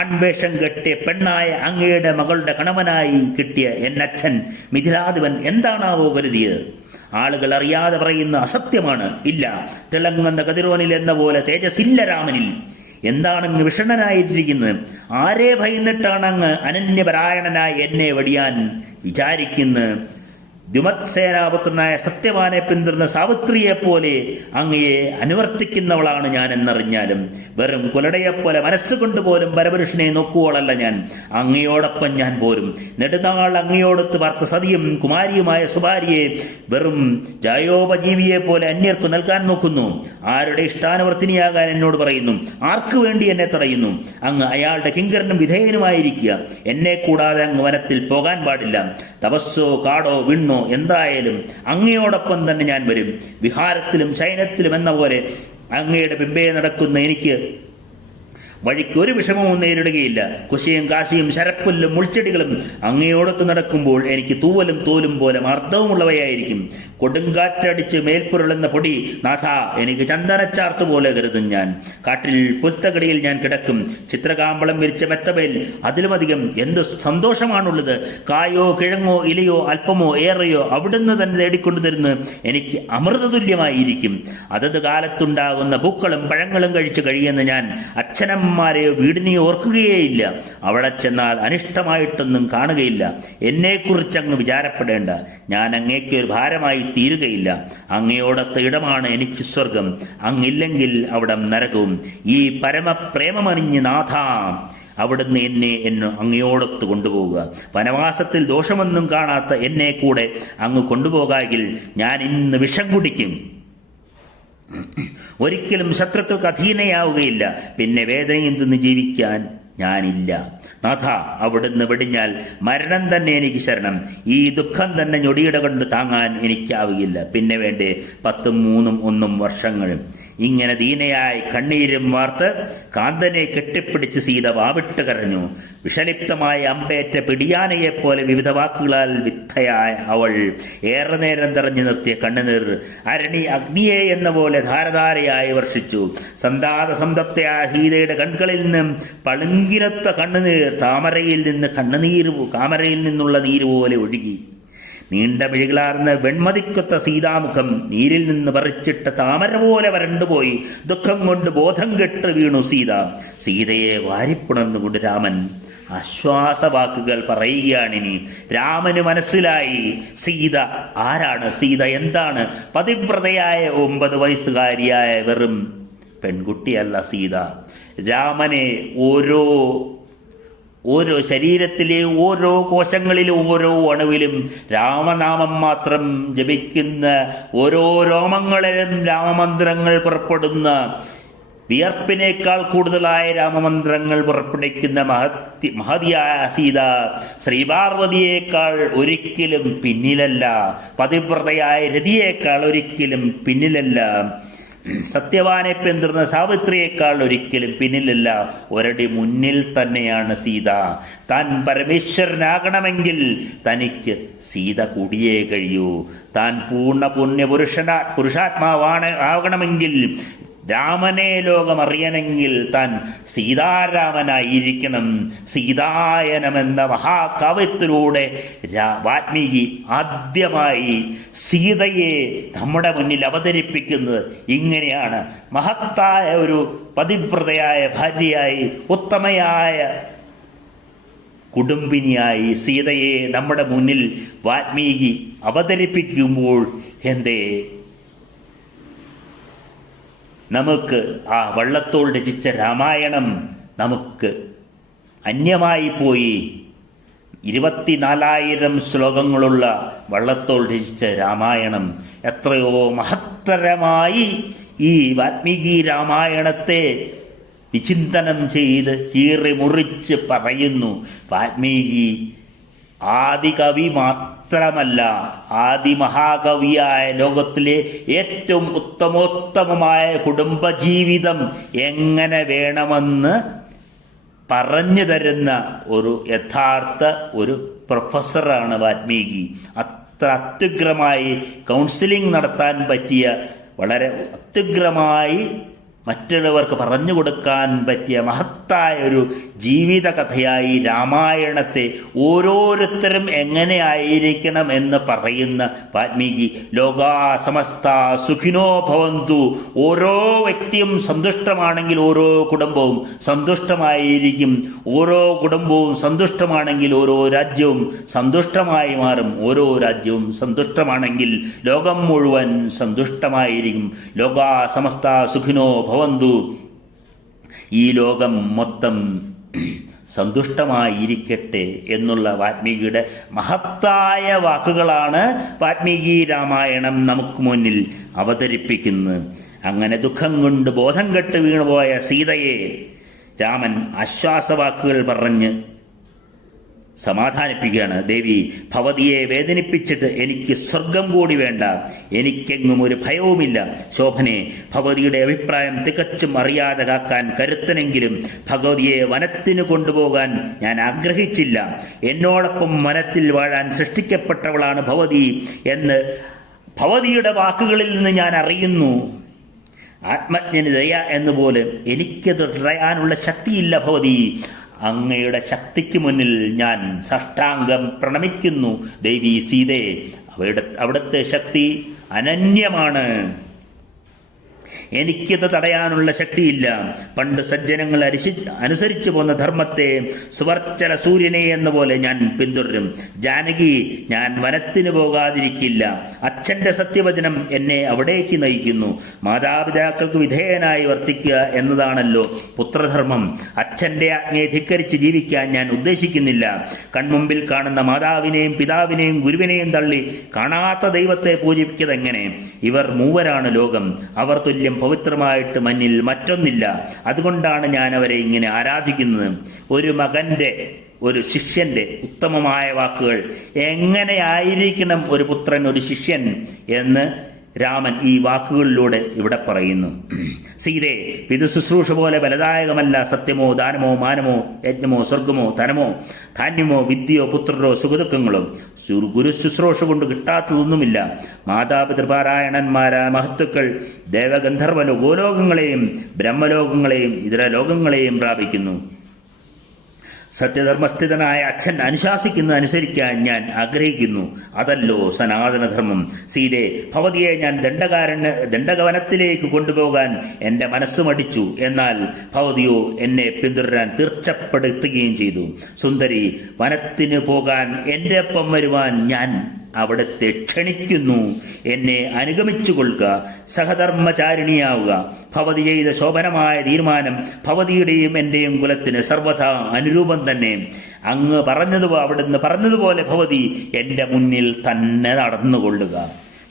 ആൺവേഷം കെട്ടിയ പെണ്ണായ അങ്ങയുടെ മകളുടെ കണവനായി കിട്ടിയ എന്നച്ഛൻ മിഥിലാധിപൻ എന്താണാവോ കരുതിയത്? ആളുകൾ അറിയാതെ പറയുന്ന അസത്യമാണ്. ഇല്ല, തിളങ്ങുന്ന കതിരോനിൽ എന്ന പോലെ തേജസ്സില്ല രാമനിൽ. എന്താണങ്ങ് വിഷണ്ണനായിട്ടിരിക്കുന്നത്? ആരെ ഭയന്നിട്ടാണ് അങ്ങ് അനന്യപരായണനായി എന്നെ വെടിയാൻ വിചാരിക്കുന്നത്? ദ്യുമത്സേനാപുത്രനായ സത്യവാനെ പിന്തുടർന്ന സാവിത്രിയെ പോലെ അങ്ങയെ അനുവർത്തിക്കുന്നവളാണ് ഞാൻ എന്നറിഞ്ഞാലും വെറും കുലടയെപ്പോലെ മനസ്സുകൊണ്ട് പോലും പരപുരുഷനെ നോക്കുവോളല്ല ഞാൻ. അങ്ങയോടൊപ്പം ഞാൻ പോരും. നെടുനാൾ അങ്ങയോടൊത്ത് പാർത്ത സതിയും കുമാരിയുമായ സുഭാര്യയെ വെറും ജായോപജീവിയെ പോലെ അന്യർക്ക് നൽകാൻ നോക്കുന്നു. ആരുടെ ഇഷ്ടാനുവർത്തിനിയാകാൻ എന്നോട് പറയുന്നു? ആർക്കു വേണ്ടി എന്നെ തടയുന്നു? അങ്ങ് അയാളുടെ കിങ്കരനും വിധേയനുമായിരിക്കുക. എന്നെ കൂടാതെ അങ്ങ് വനത്തിൽ പോകാൻ പാടില്ല. തപസ്സോ കാടോ വിണ്ണോ എന്തായാലും അങ്ങയോടൊപ്പം തന്നെ ഞാൻ വരും. വിഹാരത്തിലും ശയനത്തിലും എന്ന പോലെ അങ്ങയുടെ പിമ്പയെ നടക്കുന്ന എനിക്ക് വഴിക്ക് ഒരു വിഷമവും നേരിടുകയില്ല. കുശയും കാശിയും ശരപ്പുല്ലും മുൾച്ചെടികളും അങ്ങയോടൊത്ത് നടക്കുമ്പോൾ എനിക്ക് തൂവലും തോലും പോലെ മർദ്ദവുമുള്ളവയായിരിക്കും. കൊടുങ്കാറ്റടിച്ച് മേൽപ്പുരളുന്ന പൊടി നാഥ എനിക്ക് ചന്ദനച്ചാർത്ത് പോലെ കരുതും ഞാൻ. കാട്ടിൽ പുൽത്തകടിയിൽ ഞാൻ കിടക്കും. ചിത്രകാമ്പളം വിരിച്ച മെത്തമേൽ അതിലുമധികം എന്ത് സന്തോഷമാണുള്ളത്. കായോ കിഴങ്ങോ ഇലയോ അല്പമോ ഏറെയോ അവിടുന്ന് തന്നെ തേടിക്കൊണ്ടു തരുന്ന എനിക്ക് അമൃതതുല്യമായിരിക്കും. അതത് കാലത്തുണ്ടാകുന്ന പൂക്കളും പഴങ്ങളും കഴിച്ച് കഴിയുന്ന ഞാൻ അച്ഛനമ്മമാരെയോ വീടിനെയോ ഓർക്കുകയേയില്ല. അവിടെ ചെന്നാൽ അനിഷ്ടമായിട്ടൊന്നും കാണുകയില്ല. എന്നെക്കുറിച്ച് അങ്ങ് വിചാരപ്പെടേണ്ട. ഞാൻ അങ്ങേക്ക് ഒരു ഭാരമായി തീരുകയില്ല. അങ്ങയോടൊത്ത ഇടമാണ് എനിക്ക് സ്വർഗം. അങ്ങില്ലെങ്കിൽ അവിടം നരകവും. ഈ പരമപ്രേമമറിഞ്ഞ് നാഥ അവിടുന്ന് എന്നെ അങ്ങയോടൊത്ത് കൊണ്ടുപോകുക. വനവാസത്തിൽ ദോഷമൊന്നും കാണാത്ത എന്നെ കൂടെ അങ്ങ് കൊണ്ടുപോകാമെങ്കിൽ ഞാൻ ഇന്ന് വിഷം കുടിക്കും. ഒരിക്കലും ശത്രുക്കൾക്ക് അധീനയാവുകയില്ല. പിന്നെ വേദനയും തിന്ന് ജീവിക്കാൻ ഞാനില്ല. നാഥ അവിടുന്ന് വെടിഞ്ഞാൽ മരണം തന്നെ എനിക്ക് ശരണം. ഈ ദുഃഖം തന്നെ ഞൊടിയിട കൊണ്ട് താങ്ങാൻ എനിക്കാവുകയില്ല. പിന്നെ വേണ്ടേ 10, 3, 1 വർഷങ്ങൾ. ഇങ്ങനെ ദീനയായി കണ്ണീരും വാർത്ത് കാന്തനെ കെട്ടിപ്പിടിച്ച് സീത വാവിട്ട് കരഞ്ഞു. വിഷലിപ്തമായ അമ്പേറ്റ പിടിയാനയെപ്പോലെ വിവിധ വാക്കുകളാൽ വിദ്ധയായ അവൾ ഏറെ നേരം തെറഞ്ഞു നിർത്തിയ കണ്ണുനീർ അരണി അഗ്നിയെ എന്ന പോലെ ധാരധാരയായി വർഷിച്ചു. സന്തപ്തയായ സീതയുടെ കൺകളിൽ നിന്നും പളുങ്കിനൊത്ത കണ്ണുനീർ കാമരയിൽ നിന്നുള്ള നീര് പോലെ ഒഴുകി. നീണ്ട മിഴികളാർന്ന വെൺമതിക്കൊത്ത സീതാമുഖം നീരിൽ നിന്ന് പറിച്ചിട്ട താമര പോലെ വരണ്ടുപോയി. ദുഃഖം കൊണ്ട് ബോധം കെട്ട് വീണു സീത. സീതയെ വാരിപ്പുണർന്നുകൊണ്ട് രാമൻ ആശ്വാസവാക്കുകൾ പറയുകയാണിനി. രാമന് മനസ്സിലായി സീത ആരാണ്, സീത എന്താണ്. പതിവ്രതയായ 9 വയസ്സുകാരിയായ വെറും പെൺകുട്ടിയല്ല സീത. രാമനെ ഓരോ ശരീരത്തിലെ ഓരോ കോശങ്ങളിലും ഓരോ അണുവിലും രാമനാമം മാത്രം ജപിക്കുന്ന, ഓരോ രോമങ്ങളിലും രാമമന്ത്രങ്ങൾ പുറപ്പെടുന്ന, വിയർപ്പിനേക്കാൾ കൂടുതലായ രാമമന്ത്രങ്ങൾ പുറപ്പെടുവിക്കുന്ന മഹതിയായ സീത ശ്രീപാർവതിയേക്കാൾ ഒരിക്കലും പിന്നിലല്ല. പതിവ്രതയായ രതിയേക്കാൾ ഒരിക്കലും പിന്നിലല്ല. സത്യവാനെ പിന്തുടർന്ന സാവിത്രിയേക്കാൾ ഒരിക്കലും പിന്നിലല്ല. ഒരടി മുന്നിൽ തന്നെയാണ് സീത. താൻ പരമേശ്വരനാകണമെങ്കിൽ തനിക്ക് സീത കൂടിയേ കഴിയൂ. താൻ പൂർണ്ണ പുരുഷാത്മാവാകണമെങ്കിൽ, രാമനെ ലോകം അറിയണമെങ്കിൽ താൻ സീതാരാമനായിരിക്കണം. സീതായനമെന്ന മഹാകാവ്യത്തിലൂടെ വാൽമീകി ആദ്യമായി സീതയെ നമ്മുടെ മുന്നിൽ അവതരിപ്പിക്കുന്നത് ഇങ്ങനെയാണ്. മഹത്തായ ഒരു പതിവ്രതയായ ഭാര്യയായി, ഉത്തമയായ കുടുംബിനിയായി സീതയെ നമ്മുടെ മുന്നിൽ വാൽമീകി അവതരിപ്പിക്കുമ്പോൾ എന്തേ നമുക്ക് ആ വള്ളത്തോൾ രചിച്ച രാമായണം നമുക്ക് അന്യമായി പോയി. 24,000 ശ്ലോകങ്ങളുള്ള വള്ളത്തോൾ രചിച്ച രാമായണം എത്രയോ മഹത്തരമായി ഈ വാൽമീകി രാമായണത്തെ വിചിന്തനം ചെയ്ത് കീറി മുറിച്ച് പറയുന്നു. വാൽമീകി ആദികവി മാത്രമല്ല, ആദിമഹാകവിയായ ലോകത്തിലെ ഏറ്റവും ഉത്തമോത്തമമായ കുടുംബജീവിതം എങ്ങനെ വേണമെന്ന് പറഞ്ഞു തരുന്ന ഒരു യഥാർത്ഥ ഒരു പ്രൊഫസറാണ് വാൽമീകി. അത്ര അത്യുഗ്രമായി കൗൺസിലിംഗ് നടത്താൻ പറ്റിയ, വളരെ അത്യുഗ്രമായി മറ്റുള്ളവർക്ക് പറഞ്ഞു കൊടുക്കാൻ പറ്റിയ മഹത്തായ ഒരു ജീവിത കഥയായി രാമായണത്തെ ഓരോരുത്തരും എങ്ങനെ ആയിരിക്കണം എന്ന് പറയുന്ന വാൽമീകി ലോകാ സമസ്ത സുഖിനോ ഭവന്തു. ഓരോ വ്യക്തിയും സന്തുഷ്ടമാണെങ്കിൽ ഓരോ കുടുംബവും സന്തുഷ്ടമായിരിക്കും. ഓരോ കുടുംബവും സന്തുഷ്ടമാണെങ്കിൽ ഓരോ രാജ്യവും സന്തുഷ്ടമായി മാറും. ഓരോ രാജ്യവും സന്തുഷ്ടമാണെങ്കിൽ ലോകം മുഴുവൻ സന്തുഷ്ടമായിരിക്കും. ലോകാ സമസ്ത സുഖിനോ ഭവന്തു. ഈ ലോകം മൊത്തം സന്തുഷ്ടമായിരിക്കട്ടെ എന്നുള്ള വാൽമീകിയുടെ മഹത്തായ വാക്കുകളാണ് വാൽമീകി രാമായണം നമുക്ക് മുന്നിൽ അവതരിപ്പിക്കുന്നത്. അങ്ങനെ ദുഃഖം കൊണ്ട് ബോധം കെട്ട് വീണുപോയ സീതയെ രാമൻ ആശ്വാസവാക്കുകൾ പറഞ്ഞ് സമാധാനിപ്പിക്കുകയാണ്. ദേവി, ഭവതിയെ വേദനിപ്പിച്ചിട്ട് എനിക്ക് സ്വർഗം കൂടി വേണ്ട, എനിക്കെങ്ങും ഒരു ഭയവുമില്ല. ശോഭനെ, ഭഗവതിയുടെ അഭിപ്രായം തികച്ചും അറിയാതെ കാക്കാൻ കരുത്തനെങ്കിലും ഭഗവതിയെ വനത്തിന് കൊണ്ടുപോകാൻ ഞാൻ ആഗ്രഹിച്ചില്ല. എന്നോടൊപ്പം വനത്തിൽ വാഴാൻ സൃഷ്ടിക്കപ്പെട്ടവളാണ് ഭഗവതി എന്ന് ഭഗവതിയുടെ വാക്കുകളിൽ നിന്ന് ഞാൻ അറിയുന്നു. ആത്മജ്ഞന് ദയ എന്നുപോലെ എനിക്കത് പറയാനുള്ള ശക്തിയില്ല ഭഗവതി. അങ്ങയുടെ ശക്തിക്ക് മുന്നിൽ ഞാൻ സാഷ്ടാംഗം പ്രണമിക്കുന്നു ദേവി സീതേ. അവിടുത്തെ ശക്തി അനന്യമാണ്. എനിക്കിത് തടയാനുള്ള ശക്തിയില്ല. പണ്ട് സജ്ജനങ്ങൾ അനുസരിച്ചു പോന്ന ധർമ്മത്തെ സുവർച്ചല സൂര്യനെ എന്ന പോലെ ഞാൻ പിന്തുടരും. ജാനകി, ഞാൻ വനത്തിന് പോകാതിരിക്കില്ല. അച്ഛന്റെ സത്യവചനം എന്നെ അവിടേക്ക് നയിക്കുന്നു. മാതാപിതാക്കൾക്ക് വിധേയനായി വർത്തിക്കുക എന്നതാണല്ലോ പുത്രധർമ്മം. അച്ഛന്റെ ആജ്ഞയെ ധിക്കരിച്ച് ജീവിക്കാൻ ഞാൻ ഉദ്ദേശിക്കുന്നില്ല. കൺമുമ്പിൽ കാണുന്ന മാതാവിനെയും പിതാവിനെയും ഗുരുവിനെയും തള്ളി കാണാത്ത ദൈവത്തെ പൂജിപ്പിക്കതെങ്ങനെ? ഇവർ മൂവരാണ് ലോകം. അവർ തുല്യം പവിത്രമായിട്ട് മഞ്ഞിൽ മറ്റൊന്നില്ല. അതുകൊണ്ടാണ് ഞാൻ അവരെ ഇങ്ങനെ ആരാധിക്കുന്നത്. ഒരു മകന്റെ, ഒരു ശിഷ്യന്റെ ഉത്തമമായ വാക്കുകൾ എങ്ങനെയായിരിക്കണം ഒരു പുത്രൻ, ഒരു ശിഷ്യൻ എന്ന് രാമൻ ഈ വാക്കുകളിലൂടെ ഇവിടെ പറയുന്നു. സീതേ, പിതൃശുശ്രൂഷ പോലെ ബലദായകമല്ല സത്യമോ ദാനമോ മാനമോ യജ്ഞമോ സ്വർഗമോ ധനമോ ധാന്യമോ വിദ്യയോ പുത്രരോ സുഖദുഃഖങ്ങളോ. ഗുരുശുശ്രൂഷ കൊണ്ട് കിട്ടാത്തതൊന്നുമില്ല. മാതാപിതൃപാരായണന്മാരായ മഹത്തുക്കൾ ദേവഗന്ധർവ ഗോലോകങ്ങളെയും ബ്രഹ്മലോകങ്ങളെയും ഇതര ലോകങ്ങളെയും പ്രാപിക്കുന്നു. സത്യധർമ്മസ്ഥിതനായ അച്ഛൻ അനുശാസിക്കുന്നത് അനുസരിക്കാൻ ഞാൻ ആഗ്രഹിക്കുന്നു. അതല്ലോ സനാതനധർമ്മം. സീതേ, ഭവതിയെ ഞാൻ ദണ്ഡകവനത്തിലേക്ക് കൊണ്ടുപോകാൻ എൻ്റെ മനസ്സ് മടിച്ചു. എന്നാൽ ഭവതിയോ എന്നെ പിന്തുടരാൻ തീർച്ചപ്പെടുത്തുകയും ചെയ്തു. സുന്ദരി, വനത്തിന് പോകാൻ എൻ്റെ ഒപ്പം വരുവാൻ ഞാൻ അവിടുത്തെ ക്ഷണിക്കുന്നു. എന്നെ അനുഗമിച്ചു കൊള്ളുക, സഹധർമ്മചാരിണിയാവുക. ഭവതി ചെയ്ത ശോഭനമായ തീരുമാനം ഭവതിയുടെയും എൻ്റെയും കുലത്തിന് സർവഥാ അനുരൂപം തന്നെ. അങ്ങ് അവിടുന്ന് പറഞ്ഞതുപോലെ ഭവതി എൻ്റെ മുന്നിൽ തന്നെ നടന്നുകൊള്ളുക.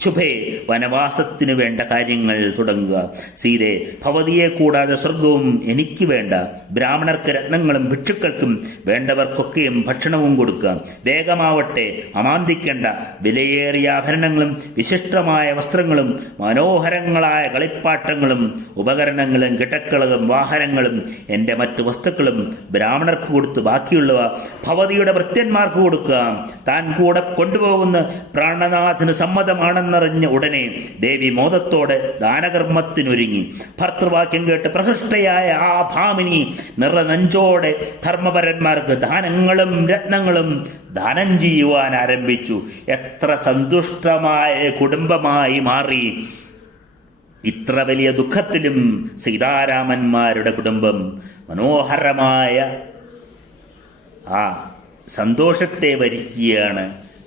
ശുഭേ, വനവാസത്തിന് വേണ്ട കാര്യങ്ങൾ തുടങ്ങുക. സീതേ, ഭവതിയെ കൂടാതെ സ്വർഗവും എനിക്ക് വേണ്ട. ബ്രാഹ്മണർക്ക് രത്നങ്ങളും ഭിക്ഷുക്കൾക്കും വേണ്ടവർക്കൊക്കെയും ഭക്ഷണവും കൊടുക്കുക. വേഗമാവട്ടെ, അമാന്തിക്കേണ്ട. വിലയേറിയ ആഭരണങ്ങളും വിശിഷ്ടമായ വസ്ത്രങ്ങളും മനോഹരങ്ങളായ കളിപ്പാട്ടങ്ങളും ഉപകരണങ്ങളും കിടക്കളകളും വാഹനങ്ങളും എൻ്റെ മറ്റു വസ്തുക്കളും ബ്രാഹ്മണർക്ക് കൊടുത്ത് ബാക്കിയുള്ളവ ഭവതിയുടെ ഭൃത്യന്മാർക്ക് കൊടുക്കുക. താൻ കൂടെ കൊണ്ടുപോകുന്ന പ്രാണനാഥന് സമ്മതമാണ് െന്നറിഞ്ഞ ഉടനെ ദേവി മോദത്തോടെ ദാനകർമ്മത്തിനൊരുങ്ങി. ഭർത്തൃവാക്യം കേട്ട് പ്രഹൃഷ്ടയായ ആ ഭാമിനി നിറനഞ്ചോടെ ധർമ്മപരന്മാർക്ക് ദാനങ്ങളും രത്നങ്ങളും ദാനം ചെയ്യുവാൻ ആരംഭിച്ചു. എത്ര സന്തുഷ്ടമായ കുടുംബമായി മാറി! ഇത്ര വലിയ ദുഃഖത്തിലും സീതാരാമന്മാരുടെ കുടുംബം മനോഹരമായ ആ സന്തോഷത്തെ വരിക്കുകയാണ്.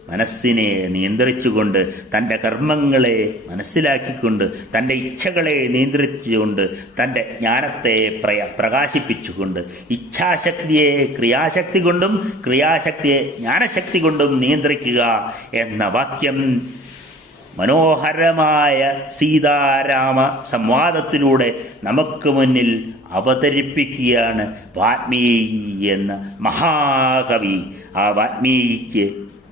മനസ്സിനെ നിയന്ത്രിച്ചുകൊണ്ട്, തൻ്റെ കർമ്മങ്ങളെ മനസ്സിലാക്കിക്കൊണ്ട്, തൻ്റെ ഇച്ഛകളെ നിയന്ത്രിച്ചുകൊണ്ട്, തൻ്റെ ജ്ഞാനത്തെ പ്രകാശിപ്പിച്ചുകൊണ്ട്, ഇച്ഛാശക്തിയെ ക്രിയാശക്തി കൊണ്ടും ക്രിയാശക്തിയെ ജ്ഞാനശക്തി കൊണ്ടും നിയന്ത്രിക്കുക എന്ന വാക്യം മനോഹരമായ സീതാരാമ സംവാദത്തിലൂടെ നമുക്ക് മുന്നിൽ അവതരിപ്പിക്കുകയാണ് വാൽമീകി എന്ന മഹാകവി. ആ വാൽമീകിക്ക്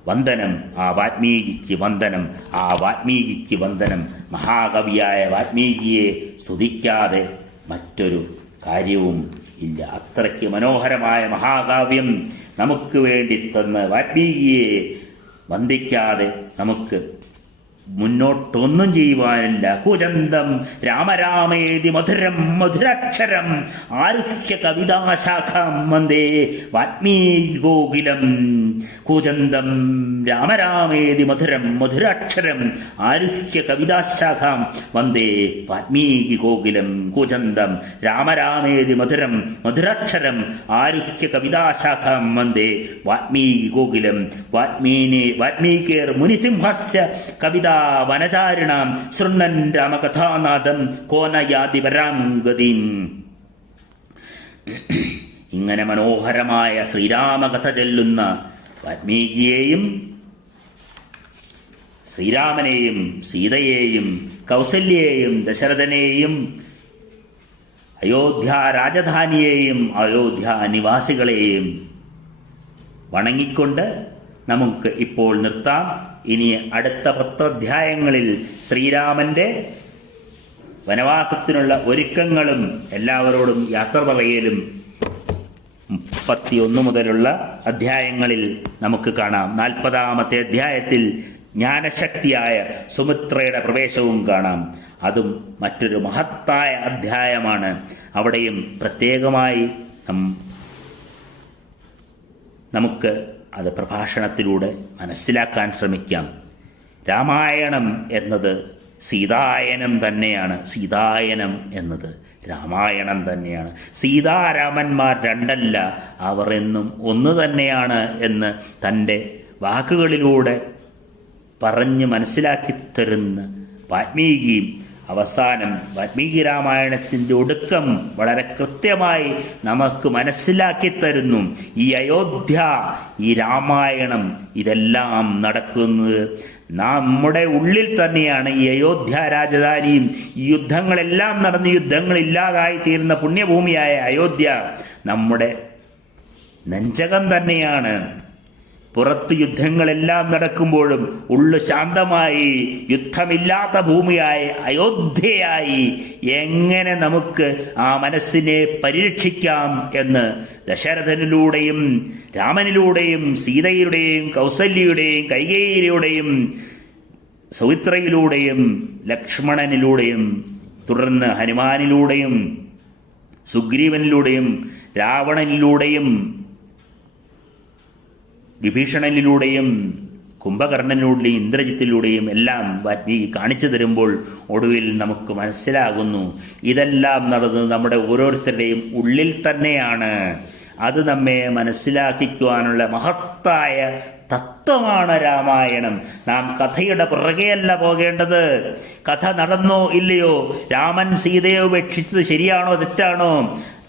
വന്ദനം, ആ വാൽമീകിക്ക് വന്ദനം, ആ വാൽമീകിക്ക് വന്ദനം. മഹാകവിയായ വാൽമീകിയെ സ്തുതിക്കാതെ മറ്റൊരു കാര്യവും ഇല്ല. അത്രയ്ക്ക് മനോഹരമായ മഹാകാവ്യം നമുക്ക് വേണ്ടി തന്ന വാൽമീകിയെ വന്ദിക്കാതെ നമുക്ക് മുന്നോട്ടൊന്നും ചെയ്യുവാനില്ല. കൂജന്തം രാമരാമേതി മധുരം മധുരാക്ഷരം ആരുഹ്യ കവിതാശാഖാം വന്ദേ വാൽമീകി കോകിലം. കൂജന്തം രാമരാമേതി മധുരം മധുരാക്ഷരം ആരുഹ്യ കവിതാശാഖാം വന്ദേ വാൽമീകി കോകിലം. കൂജന്തം രാമരാമേതി മധുരം മധുരാക്ഷരം ആരുഹ്യ കവിതാശാഖാം വന്ദേ വാൽമീകി കോകിലം. വാൽമീകേർ മുനിസിംഹസ്യ കവിതാ വനചാരിണാം ശൃണ്ണൻ രാമകഥാനാഥം കോനയാതി പരാംഗതിം. ഇങ്ങനെ മനോഹരമായ ശ്രീരാമകഥ ചൊല്ലുന്ന വാൽമീകിയെയും ശ്രീരാമനെയും സീതയെയും കൗസല്യയെയും ദശരഥനെയും അയോധ്യ രാജധാനിയെയും അയോധ്യ നിവാസികളെയും വണങ്ങിക്കൊണ്ട് നമുക്ക് ഇപ്പോൾ നിർത്താം. ഇനി അടുത്ത 10 അധ്യായങ്ങളിൽ ശ്രീരാമന്റെ വനവാസത്തിനുള്ള ഒരുക്കങ്ങളും എല്ലാവരോടും യാത്ര പറയലും 31 മുതലുള്ള അധ്യായങ്ങളിൽ നമുക്ക് കാണാം. 40-ാമത്തെ അധ്യായത്തിൽ ജ്ഞാനശക്തിയായ സുമിത്രയുടെ പ്രവേശവും കാണാം. അതും മറ്റൊരു മഹത്തായ അധ്യായമാണ്. അവിടെയും പ്രത്യേകമായി നമുക്ക് അത് പ്രഭാഷണത്തിലൂടെ മനസ്സിലാക്കാൻ ശ്രമിക്കാം. രാമായണം എന്നത് സീതായനം തന്നെയാണ്. സീതായനം എന്നത് രാമായണം തന്നെയാണ്. സീതാരാമന്മാർ രണ്ടല്ല, അവർ എന്നും ഒന്ന് തന്നെയാണ് എന്ന് തൻ്റെ വാക്കുകളിലൂടെ പറഞ്ഞ് മനസ്സിലാക്കി തരുന്ന വാൽമീകി അവസാനം വാൽമീകി രാമായണത്തിൻ്റെ ഒടുക്കം വളരെ കൃത്യമായി നമുക്ക് മനസ്സിലാക്കി തരുന്നു. ഈ അയോധ്യ, ഈ രാമായണം, ഇതെല്ലാം നടക്കുന്നത് നമ്മുടെ ഉള്ളിൽ തന്നെയാണ്. ഈ അയോധ്യ രാജധാനിയും ഈ യുദ്ധങ്ങളെല്ലാം നടന്ന് യുദ്ധങ്ങളില്ലാതായി തീരുന്ന പുണ്യഭൂമിയായ അയോധ്യ നമ്മുടെ നെഞ്ചകം തന്നെയാണ്. പുറത്ത് യുദ്ധങ്ങളെല്ലാം നടക്കുമ്പോഴും ഉള്ളു ശാന്തമായി യുദ്ധമില്ലാത്ത ഭൂമിയായി അയോധ്യയായി എങ്ങനെ നമുക്ക് ആ മനസ്സിനെ പരിരക്ഷിക്കാം എന്ന് ദശരഥനിലൂടെയും രാമനിലൂടെയും സീതയുടെയും കൗസല്യയുടെയും കൈകേയിയുടെയും സൗമിത്രയിലൂടെയും ലക്ഷ്മണനിലൂടെയും തുടർന്ന് ഹനുമാനിലൂടെയും സുഗ്രീവനിലൂടെയും രാവണനിലൂടെയും വിഭീഷണനിലൂടെയും കുംഭകർണനിലൂടെയും ഇന്ദ്രജിത്തിലൂടെയും എല്ലാം വാൽമീകി കാണിച്ചു തരുമ്പോൾ ഒടുവിൽ നമുക്ക് മനസ്സിലാകുന്നു ഇതെല്ലാം നടന്നത് നമ്മുടെ ഓരോരുത്തരുടെയും ഉള്ളിൽ തന്നെയാണ്. അത് നമ്മെ മനസ്സിലാക്കിക്കുവാനുള്ള മഹത്തായ തത്വമാണ് രാമായണം. നാം കഥയുടെ പുറകെയല്ല പോകേണ്ടത്. കഥ നടന്നോ ഇല്ലയോ, രാമൻ സീതയെ ഉപേക്ഷിച്ചത് ശരിയാണോ തെറ്റാണോ,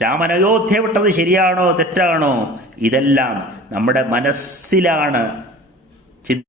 രാമൻ അയോധ്യ വിട്ടത് ശരിയാണോ തെറ്റാണോ, ഇതെല്ലാം നമ്മുടെ മനസ്സിലാണ്